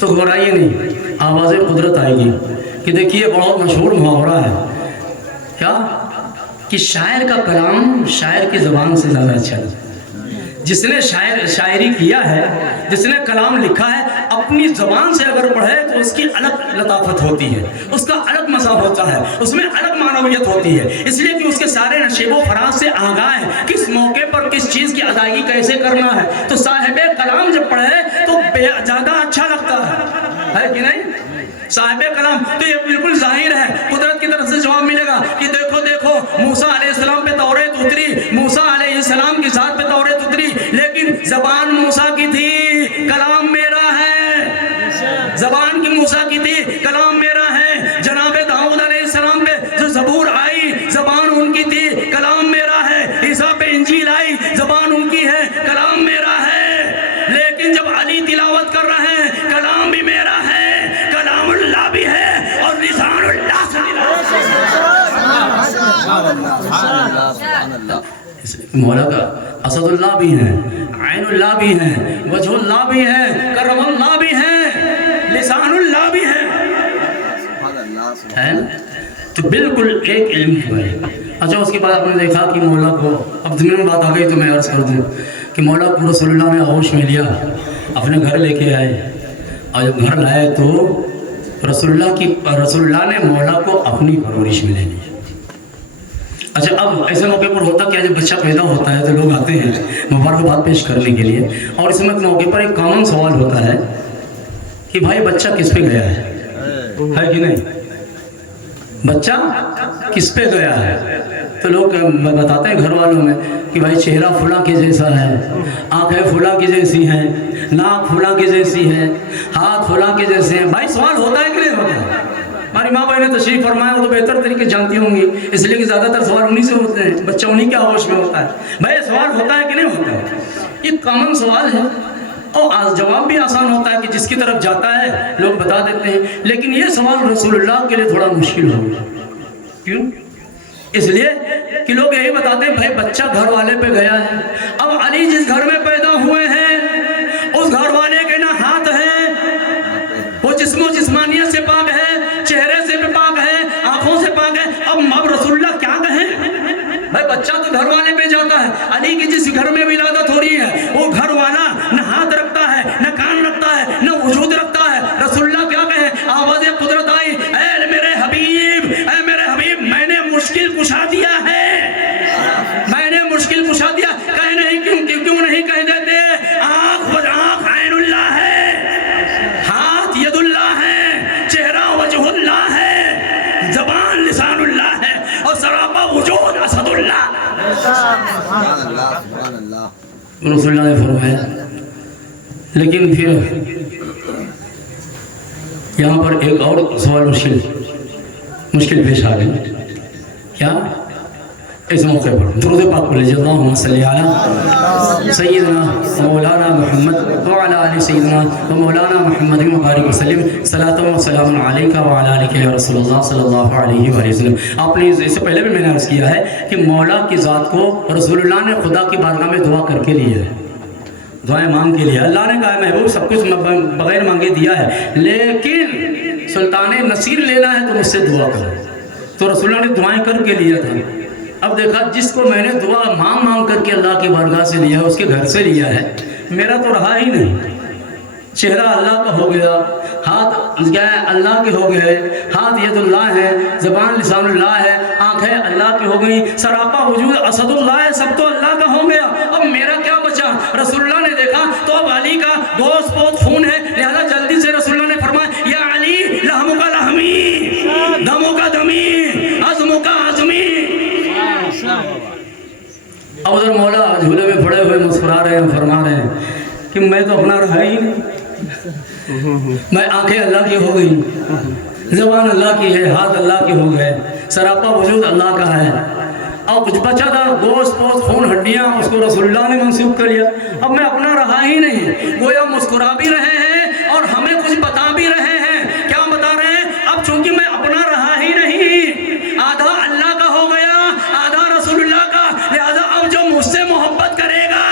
تو گھبرائیے نہیں، آواز قدرت آئے گی کہ دیکھیے بہت مشہور محاورہ ہے کیا کہ شاعر کا کلام شاعر کی زبان سے زیادہ اچھا ہے. جس نے شاعری کیا ہے، جس نے کلام لکھا ہے، اپنی زبان سے اگر پڑھے تو اس کی الگ لطافت ہوتی ہے، اس کا الگ مذہب ہوتا ہے، اس میں الگ معنویت ہوتی ہے، اس لیے کہ اس کے سارے نشیب و فراز سے آگاہ ہے کس موقع پر کس چیز کی ادائیگی کیسے کرنا ہے. تو صاحب کلام جب پڑھے تو زیادہ اچھا لگتا ہے کہ نہیں؟ صاحب کلام تو یہ بالکل ظاہر ہے، قدرت کی طرف سے جواب ملے گا کہ دیکھو موسیٰ علیہ السلام پہ تورات اتری، موسیٰ علیہ السلام کی ذات پہ تورات اتری، لیکن زبان موسیٰ کی تھی، کلام میرا ہے. زبان کی موسیٰ کی تھی، کلام میرا ہے. جناب داؤد علیہ السلام پہ جو زبور آئی زبان ان کی تھی، کلام میرا ہے. عیسیٰ پہ انجیل آئی زبان ان کی ہے، کلام میرا ہے. لیکن جب علی تلاوت کر رہے ہیں کلام بھی میرا ہے، کلام اللہ بھی ہے اور لسان اللہ سے مولا کا اسد اللہ بھی ہیں، عین اللہ بھی ہیں، وجہ اللہ بھی ہیں، کرم اللہ بھی ہیں، لسان اللہ بھی ہیں. تو بالکل ایک علم کی بات. اچھا اس کے بعد آپ نے دیکھا کہ مولا کو اب ضمن بات آ گئی تو میں عرض کر دوں کہ مولا کو رسول اللہ نے آغوش میں لیا، اپنے گھر لے کے آئے، اور جب گھر لائے تو رسول اللہ نے مولا کو اپنی پرورش میں لے لی. اچھا اب ایسے موقع پر ہوتا کیا جب بچہ پیدا ہوتا ہے تو لوگ آتے ہیں مبارکباد پیش کرنے کے لیے، اور اس موقع پر ایک کامن سوال ہوتا ہے کہ بھائی بچہ کس پہ گیا ہے کہ نہیں؟ بچہ کس پہ گیا ہے؟ تو لوگ بتاتے ہیں گھر والوں میں کہ بھائی چہرہ فلاں کے جیسا ہے، آنکھیں فلاں کی جیسی ہیں، ناک فلاں کی جیسی ہے، ہاتھ فلاں کے جیسے ہیں. بھائی سوال ہوتا ہے کہ نہیں ہوتا ہے؟ ہماری ماں بہنیں تشریف فرمائے وہ تو بہتر طریقے جانتی ہوں گی، اس لیے کہ زیادہ تر سوال انہی سے ہوتے ہیں، بچہ انہی کے آغوش میں ہوتا ہے. بھائی سوال ہوتا ہے کہ نہیں ہوتا ہے؟ یہ کامن سوال ہے اور جواب بھی آسان ہوتا ہے کہ جس کی طرف جاتا ہے لوگ بتا دیتے ہیں، لیکن یہ سوال رسول اللہ کے لیے تھوڑا مشکل ہو گیا. کیوں؟ اس لیے کہ لوگ یہی بتاتے ہیں بھائی بچہ گھر والے پہ گیا ہے. اب علی جس گھر میں پیدا ہوئے ہیں اس گھر والے کے نہ ہاتھ ہے، وہ جسم و جسمانیت سے پاک ہے، چہرے سے بھی پاک ہے، آنکھوں سے پاک ہے. اب رسول اللہ کیا کہیں؟ بھائی بچہ تو گھر والے پہ جاتا ہے. علی کی جس گھر میں ولادت ہو رہی ہے وہ گھر والا نہ ہاتھ رکھتا ہے، نہ کان رکھتا ہے، نہ وجود رکھتا آواز قدرت آئی، اے میرے حبیب میں نے مشکل کشا دیا ہے، میں نے مشکل کشا دیا۔ کہہ نہیں کیوں نہیں کہہ دیتے؟ آنکھ عین اللہ ہے، ہاتھ ید اللہ ہے، چہرہ وجہ اللہ ہے، زبان لسان اللہ ہے، اور سراپا وجود اسد اللہ۔ رسول اللہ نے فرمایا، لیکن پھر یہاں پر ایک اور سوال مشکل پیش آ گئی۔ کیا؟ اس موقع پر درود پاک پڑھ لیجیے، اللہم صلی علی سیدنا مولانا محمد وعلی آل سیدنا مولانا محمد مبارک وسلم، صلاۃ و سلام علیک وعلی آلک یا رسول اللہ صلی اللہ علیہ وآلہ وسلم۔ آپ نے اس سے پہلے بھی میں نے عرض کیا ہے کہ مولا کی ذات کو رسول اللہ نے خدا کی بارگاہ میں دعا کر کے لیا ہے، دعائیں مانگ کے لیا۔ اللہ نے کہا محبوب سب کچھ بغیر مانگے دیا ہے، لیکن سلطان نصیر لینا ہے تو مجھ سے دعا کرو۔ تو رسول اللہ نے دعائیں کر کے لیا تھا۔ اب دیکھا جس کو میں نے دعا مانگ کر کے اللہ کی بارگاہ سے لیا ہے، اس کے گھر سے لیا ہے، میرا تو رہا ہی نہیں۔ چہرہ اللہ کا ہو گیا، ہاتھ کیا ہے اللہ کے ہو گئے، ہاتھ ید اللہ ہے، زبان لسان اللہ ہے، آنکھیں اللہ کی ہو گئی، سراپا وجود اسد اللہ ہے، سب تو اللہ کا ہو گیا۔ اب میرا کیا بچا؟ رسول اللہ نے دیکھا تو اب علی کا گوشت پوت خون ہے، لہذا جلدی سے رسول اللہ نے فرمایا، یا علی لحم کا لحمی، دموں کا دمی، عظم کا عظمی۔ اب ادھر مولا جھولے میں پڑے ہوئے مسکرا رہے ہیں، فرما رہے ہیں کہ میں تو اپنا رہا ہی نہیں، میں آنکھیں اللہ کی ہو گئی، زبان اللہ کی ہے، ہاتھ اللہ کے ہو گئے، سراپا وجود اللہ کا ہے، اور کچھ بچا تھا گوشت پوست خون ہڈیاں، اس کو رسول اللہ نے منسوخ کر لیا۔ اب میں اپنا رہا ہی نہیں۔ گویا مسکرا بھی رہے ہیں اور ہمیں کچھ بتا بھی رہے ہیں۔ کیا بتا رہے ہیں؟ اب چونکہ میں اپنا رہا ہی نہیں، آدھا اللہ کا ہو گیا، آدھا رسول اللہ کا، لہذا اب جو مجھ سے محبت کرے گا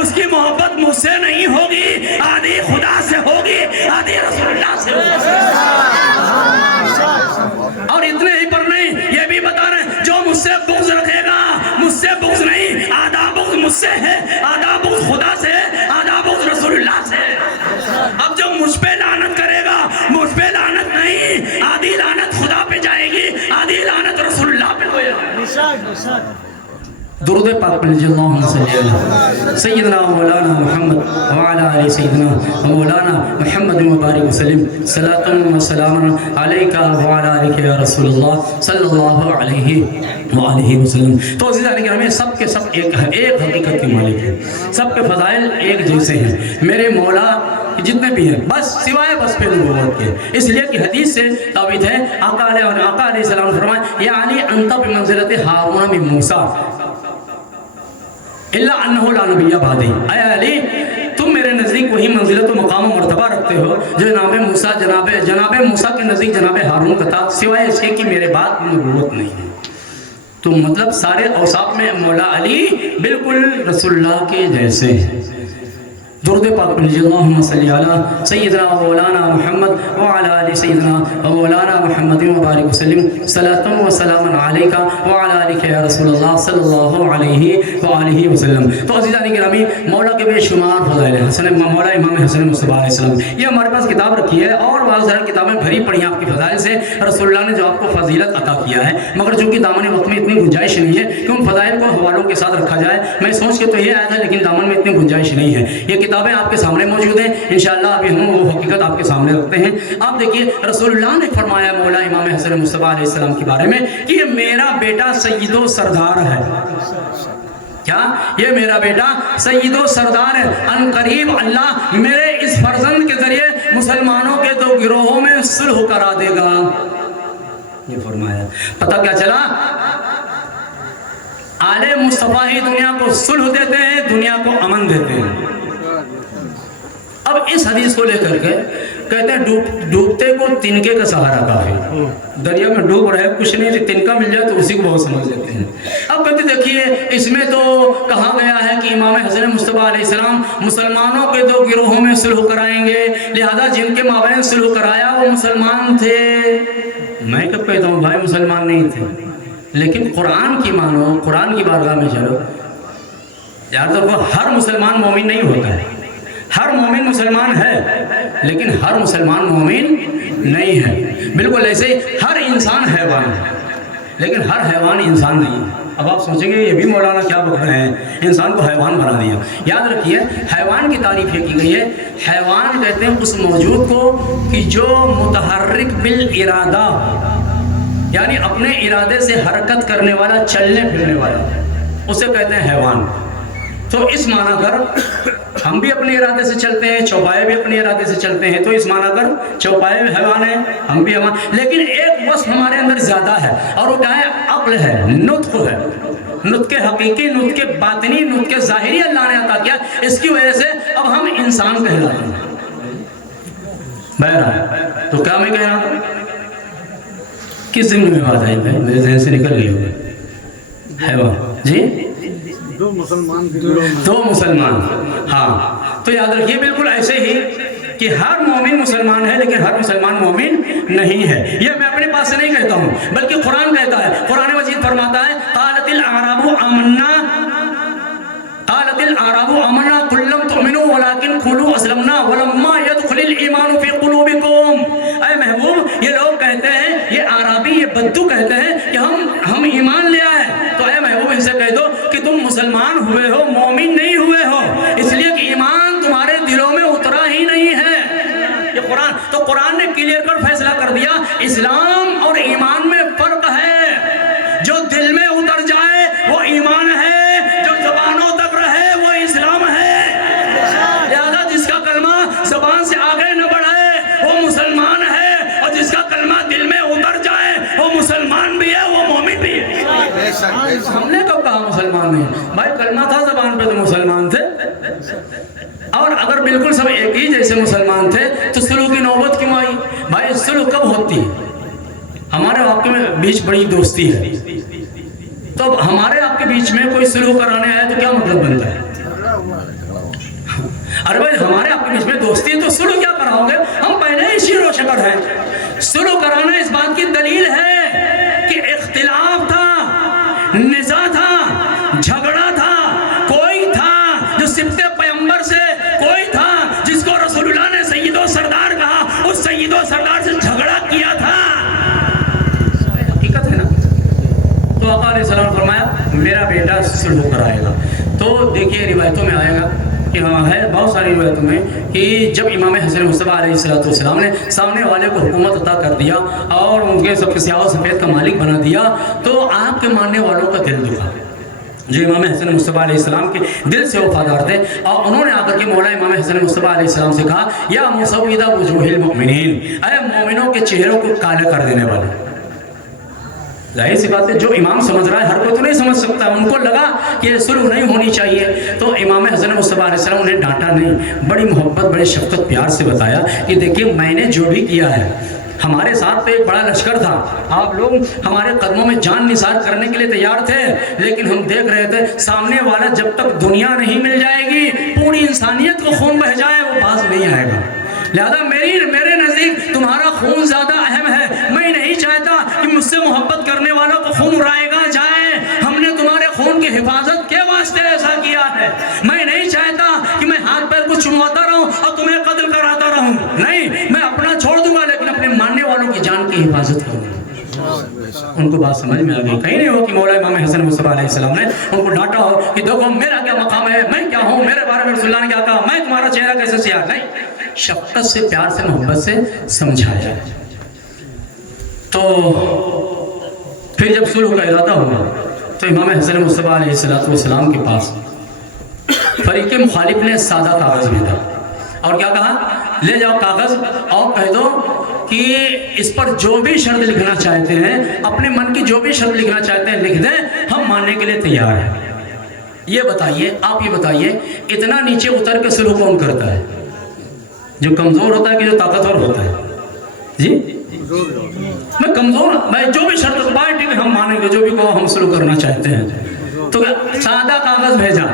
اس کی محبت مجھ سے نہیں ہوگی، آدھی خدا سے ہوگی، آدھی رسول اللہ سے ہوگی۔ اور اتنے ہی پر نہیں، یہ بھی بتا رہے ہیں جو مجھ سے بغض رکھے گا، مجھ سے بغض نہیں، آدھا بغض مجھ سے ہے، آدھا بغض خدا سے ہے، آدھا بغض رسول اللہ سے ہے۔ اب جو مجھ پہ لعنت کرے گا، مجھ پہ لعنت نہیں، آدھی لعنت خدا پہ جائے گی، آدھی لعنت رسول اللہ پہ ہوئے گا۔ درود پاک پڑھ لیجیے، اللہم صلی علی سیدنا مولانا محمد وعلی آل سیدنا مولانا محمد مبارک وسلم، صلاۃ و سلام علیک وعلی آلک یا رسول اللہ صلی اللہ علیہ وآلہ وسلم۔ تو عزیزان گرامی، سب کے سب ایک حقیقت کے مالک ہیں، سب کے فضائل ایک جیسے ہیں۔ میرے مولا جتنے بھی ہیں بس سوائے وصف نبوت کے، اس لیے کہ حدیث سے ثابت ہے، آقا علیہ السلام نے فرمایا، یا علی انت بمنزلت ہارون من موسیٰ اللہ انہو لا نبی بعدی۔ اے علی، تم میرے نزدیک وہی منزلت و مقام و مرتبہ رکھتے ہو جو جناب موسیٰ کے نزدیک جناب ہارون کا تھا، سوائے اس کے کہ میرے بعد نبوت نہیں ہے۔ تو مطلب سارے اوصاف میں مولا علی بالکل رسول اللہ کے جیسے ہیں۔ درود پاک پڑھ لیجیے، اللہم صلی علی سیدنا مولانا محمد وعلی آل سیدنا مولانا محمد مبارک وسلم، صلاۃ و سلام علیک وعلی آلک یا رسول اللہ صلی اللہ علیہ وآلہ وسلم۔ تو عزیزان گرامی، مولا کے بے شمار فضائل ہیں، مولا امام حسن مصطفیٰ علیہ السلام، یہ ہمارے پاس کتاب رکھی ہے اور بہت ساری کتابیں بھری پڑی ہیں آپ کی فضائل سے۔ رسول اللہ نے جو آپ کو فضیلت عطا کیا ہے، مگر چونکہ دامن وقت میں اتنی گنجائش نہیں ہے کہ ان فضائل کو حوالوں کے ساتھ رکھا جائے، میں سوچ کے تو یہ آیا تھا، لیکن دامن میں اتنی گنجائش نہیں ہے۔ یہ کتابیں آپ کے سامنے موجود ہیں، انشاءاللہ ابھی ہم وہ حقیقت آپ کے سامنے رکھتے ہیں۔ آپ دیکھیے، رسول اللہ نے فرمایا مولا امام حسن مصطفیٰ علیہ السلام کے بارے میں کہ یہ میرا بیٹا سید و سردار ہے۔ کیا؟ یہ میرا بیٹا سید و سردار ہے، ان قریب اللہ میرے اس فرزند کے ذریعے مسلمانوں کے دو گروہوں میں صلح کرا دے گا، یہ فرمایا۔ پتہ کیا چلا؟ آل مصطفیٰ ہی دنیا کو صلح دیتے ہیں، دنیا کو امن دیتے ہیں۔ اب اس حدیث کو لے کر کے کہتے ہیں ڈوبتے کو تنکے کا سہارا کافی، دریا میں ڈوب رہے کچھ نہیں، تنکا مل جائے تو اسی کو بہت سمجھ لیتے ہیں۔ اب کہتے دیکھیے، اس میں تو کہا گیا ہے کہ امام حسن مصطفیٰ علیہ السلام مسلمانوں کے دو گروہوں میں صلح کرائیں گے، لہذا جن کے مابین صلح کرایا وہ مسلمان تھے۔ میں کب کہتا ہوں بھائی مسلمان نہیں تھے، لیکن قرآن کی مانو، قرآن کی بارگاہ میں چلو یار، تو ہر مسلمان مومن نہیں ہوتا ہے، ہر مومن مسلمان ہے لیکن ہر مسلمان مومن نہیں ہے۔ بالکل ایسے ہر انسان حیوان ہے، لیکن ہر حیوان انسان نہیں ہے۔ اب آپ سوچیں گے یہ بھی مولانا کیا بک رہے ہیں، انسان کو حیوان بنا دیا۔ یاد رکھیے حیوان کی تعریف یہ کی گئی ہے، حیوان کہتے ہیں اس موجود کو کہ جو متحرک بالارادہ، یعنی اپنے ارادے سے حرکت کرنے والا، چلنے پھرنے والا، اسے کہتے ہیں حیوان۔ تو اس معنی کر ہم بھی اپنے ارادے سے چلتے ہیں، چوپائے بھی اپنے ارادے سے چلتے ہیں، تو اس معنی کر چوپائے بھی حیوان ہیں، ہم بھی حیوان۔ لیکن ایک وصف ہمارے اندر زیادہ ہے، اور وہ کیا ہے؟ عقل ہے، نطق ہے۔ نطق حقیقی، نطق باطنی، نطق ظاہری اللہ نے عطا کیا، اس کی وجہ سے اب ہم انسان کہلاتے ہیں۔ بہرحال تو کیا میں کہہ رہا ہوں، کس ذہن میں بات آئی بھائی؟ میرے ذہن سے نکل گئی ہوگی۔ حیوان جی، دو مسلمان، ہاں۔ تو یاد رکھیے بالکل ایسے ہی کہ ہر مومن مسلمان ہے، لیکن ہر مسلمان مومن نہیں ہے۔ یہ میں اپنے پاس سے نہیں کہتا ہوں، بلکہ قرآن کہتا ہے۔ قرآن مجید فرماتا ہے قالت الاعراب آمنا، قالت الاعراب آمنا قل لم تؤمنوا ولكن قولوا اسلمنا ولما يدخل الايمان في قلوبكم۔ اے محبوب، یہ لوگ کہتے ہیں، یہ اعرابی، یہ بدو کہتے ہیں کہ ہم ایمان لے آئے۔ تو اے محبوب ان سے کہہ دو کہ تم مسلمان ہوئے ہو، مومن نہیں ہوئے ہو، اس لیے کہ ایمان تمہارے دلوں میں اترا ہی نہیں ہے۔ یہ قرآن، تو قرآن نے کلیئر کٹ فیصلہ کر دیا، اسلام اور ایمان میں فرق ہے۔ جو دل میں اتر جائے وہ ایمان ہے، جو زبانوں تک رہے وہ اسلام ہے۔ لہذا جس کا کلمہ زبان سے آگے نہ بڑھے وہ مسلمان ہے، اور جس کا کلمہ دل میں اتر جائے وہ مسلمان بھی ہے، وہ مومن بھی ہے۔ ہم نے کب کہا مسلمان نہیں؟ بھائی کلمہ تھا زبان پہ تو مسلمان تھے، اور اگر بالکل سب ایک ہی جیسے مسلمان تھے تو صلح کی نوبت کیوں آئی؟ بھائی صلح کب ہوتی ہے؟ ہمارے آپ کے بیچ بڑی دوستی ہے، تو اب ہمارے آپ کے بیچ میں کوئی صلح کرانے آیا تو کیا مطلب بنتا ہے؟ ارے بھائی ہمارے آپ کے بیچ میں دوستی ہے تو صلح کیا کراؤ گے؟ ہم پہلے ہی شیر و شکر ہیں۔ صلح کرانا اس بات کی دلیل ہے کہ اختلاف تھا، نزاع تھا، جھگڑا تھا، کوئی تھا جو سبط پیغمبر سے، کوئی تھا جس کو رسول اللہ نے سید و سردار کہا، اس سید و سردار سے جھگڑا کیا تھا۔ حقیقت ہے نا؟ تو آقا علیہ السلام فرمایا میرا بیٹا صلح کرائے گا۔ تو دیکھیے روایتوں میں آئے گا کہ ہاں ہے، بہت ساری روایتوں میں کہ جب امام حسن مصطفیٰ علیہ السلام نے سامنے والے کو حکومت عطا کر دیا اور ان کے سب سیاہ و سفید کا مالک بنا دیا، تو آپ کے ماننے والوں کا دل دکھا، جو امام حسن مصطفیٰ علیہ السلام کے دل سے وفادار تھے، اور انہوں نے آ کر کے مولا امام حسن مصطفیٰ علیہ السلام سے کہا یا مسودہ وجوہ المؤمنین، اے مومنوں کے چہروں کو کالے کر دینے والے۔ ظاہر سی بات ہے جو امام سمجھ رہا ہے ہر کوئی تو نہیں سمجھ سکتا، ان کو لگا کہ صلح نہیں ہونی چاہیے، تو امام حسن مصطفیٰ علیہ السلام انہیں ڈانٹا نہیں، بڑی محبت، بڑی شفقت، پیار سے بتایا کہ دیکھیے میں نے جو بھی کیا ہے، ہمارے ساتھ تو ایک بڑا لشکر تھا، آپ لوگ ہمارے قدموں میں جان نثار کرنے کے لیے تیار تھے، لیکن ہم دیکھ رہے تھے سامنے والا جب تک دنیا نہیں مل جائے گی، پوری انسانیت کو خون بہہ جائے، وہ باز نہیں آئے گا۔ لہذا میرے نزدیک تمہارا خون زیادہ اہم ہے، میں نہیں چاہتا کہ مجھ سے محبت کرنے والوں کو خون رائے گا جائے، ہم نے تمہارے خون کی حفاظت کے واسطے ایسا کیا ہے، میں نہیں چاہتا کہ میں ہاتھ پیر کو چمواتا رہوں اور تمہیں قتل کراتا رہوں، نہیں، میں اپنا چھوڑ دوں گا لیکن اپنے ماننے والوں کی جان کی حفاظت کروں گا۔ ان کو بات سمجھ میں آ گئی، کہیں نہیں ہو کہ مولا امام حسن مصطفیٰ علیہ السلام نے ان کو ڈانٹا ہو کہ دیکھو میرا کیا مقام ہے، میں کیا ہوں، میرے بارے میں رسول اللہ نے کیا کہا، میں تمہارا چہرہ کیسے سیاہ، نہیں، شفقت سے، پیار سے، محبت سے سمجھایا۔ تو پھر جب صلح کا ارادہ ہوا تو امام حسن مصطفیٰ علیہ السلام کے پاس فریق مخالف نے سادہ کاغذ بھیجا اور کیا کہا، لے جاؤ کاغذ اور کہہ دو کہ اس پر جو بھی شرط لکھنا چاہتے ہیں، اپنے من کی جو بھی شرط لکھنا چاہتے ہیں لکھ دیں، ہم ماننے کے لیے تیار ہیں۔ یہ بتائیے، آپ یہ بتائیے، اتنا نیچے اتر کے صلح کون کرتا ہے؟ جو کمزور ہوتا ہے کہ جو طاقتور ہوتا ہے؟ جی میں کمزور، میں جو بھی شرط پارٹی میں ہم مانیں گے، جو بھی کو ہم صلح کرنا چاہتے ہیں، تو سادہ کاغذ بھیجا،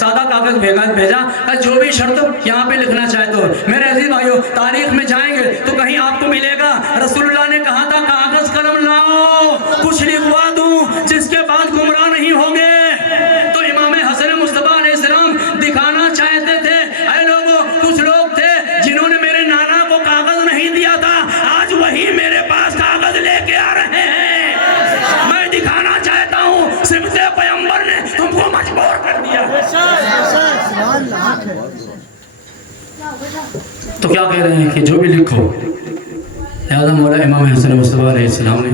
سادہ کاغذ بھیجا، جو بھی شرط یہاں پہ لکھنا چاہتے ہو۔ میرے عزیز بھائیو، تاریخ میں جائیں گے تو کہیں آپ کو ملے گا رسول اللہ نے کہا تھا کاغذ قلم لاؤ، کچھ لکھوا دوں جس کے بعد گمراہ نہیں ہوں گے۔ تو امام حسن مصطفیٰ علیہ السلام دکھانا چاہتے تھے، اے لوگوں، کچھ لوگ تھے جنہوں نے میرے نانا کو کاغذ نہیں دیا تھا، آج تو کیا کہہ رہے ہیں کہ جو بھی لکھو، لہذا مولا امام حسن مصطفیٰ علیہ السلام نے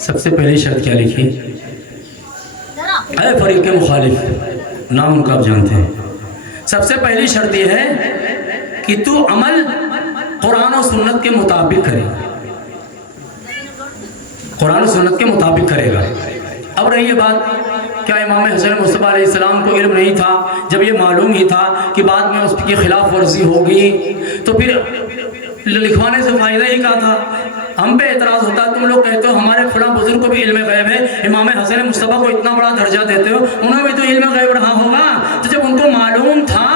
سب سے پہلی شرط کیا لکھی؟ اے فریق مخالف، نام ان کا آپ جانتے ہیں، سب سے پہلی شرط یہ ہے کہ تو عمل قرآن و سنت کے مطابق کرے، قرآن و سنت کے مطابق کرے گا۔ اب رہی یہ بات، کیا امام حسن مصطفیٰ علیہ السلام کو علم نہیں تھا؟ جب یہ معلوم ہی تھا کہ بعد میں اس کی خلاف ورزی ہوگی تو پھر لکھوانے سے فائدہ ہی کیا تھا؟ ہم پہ اعتراض ہوتا ہے، تم لوگ کہتے ہو ہمارے فلاں بزرگ کو بھی علم غیب ہے، امام حسن مصطفیٰ کو اتنا بڑا درجہ دیتے ہو، انہوں بھی تو علم غیب رہا ہوگا۔ تو جب ان کو معلوم تھا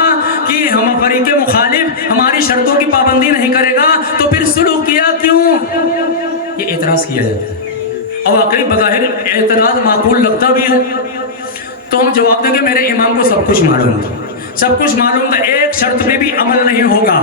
کہ ہم فریق مخالف ہماری شرطوں کی پابندی نہیں کرے گا تو پھر سلوک کیا کیوں؟ یہ اعتراض کیا جاتا ہے، اور واقعی بظاہر اعتراض معقول لگتا بھی ہے۔ تو ہم جواب دیں گے میرے امام کو سب کچھ معلوم تھا، سب کچھ معلوم تھا، ایک شرط پہ بھی عمل نہیں ہوگا،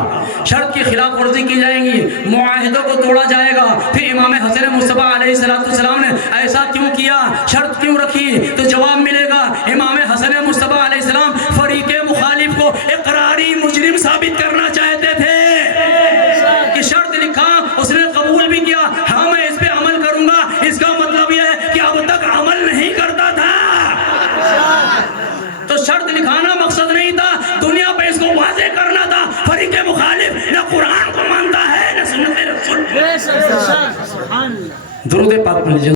شرط کی خلاف ورزی کی جائیں گی، معاہدوں کو توڑا جائے گا، پھر امام حسن مصطفیٰ علیہ السلام نے ایسا کیوں کیا، شرط کیوں رکھی؟ تو جواب ملے گا امام حسن مصطفیٰ علیہ السلام فریق مخالف کو اقراری مجرم ثابت کرنا چاہتے تھے کہ شرط لکھا، اس نے قبول بھی کیا، ہاں میں اس پہ عمل کروں گا، اس کا مطلب یہ ہے کہ اب تک عمل نہیں کرتا تھا۔ تو شرط لکھانا مقصد نہیں تھا، دنیا پہ اس کو واضح کرنا تھا فریق مخالف نہ قرآن کو مانتا ہے نہ سنت رسول۔ درود پاک پڑھ لیجیے۔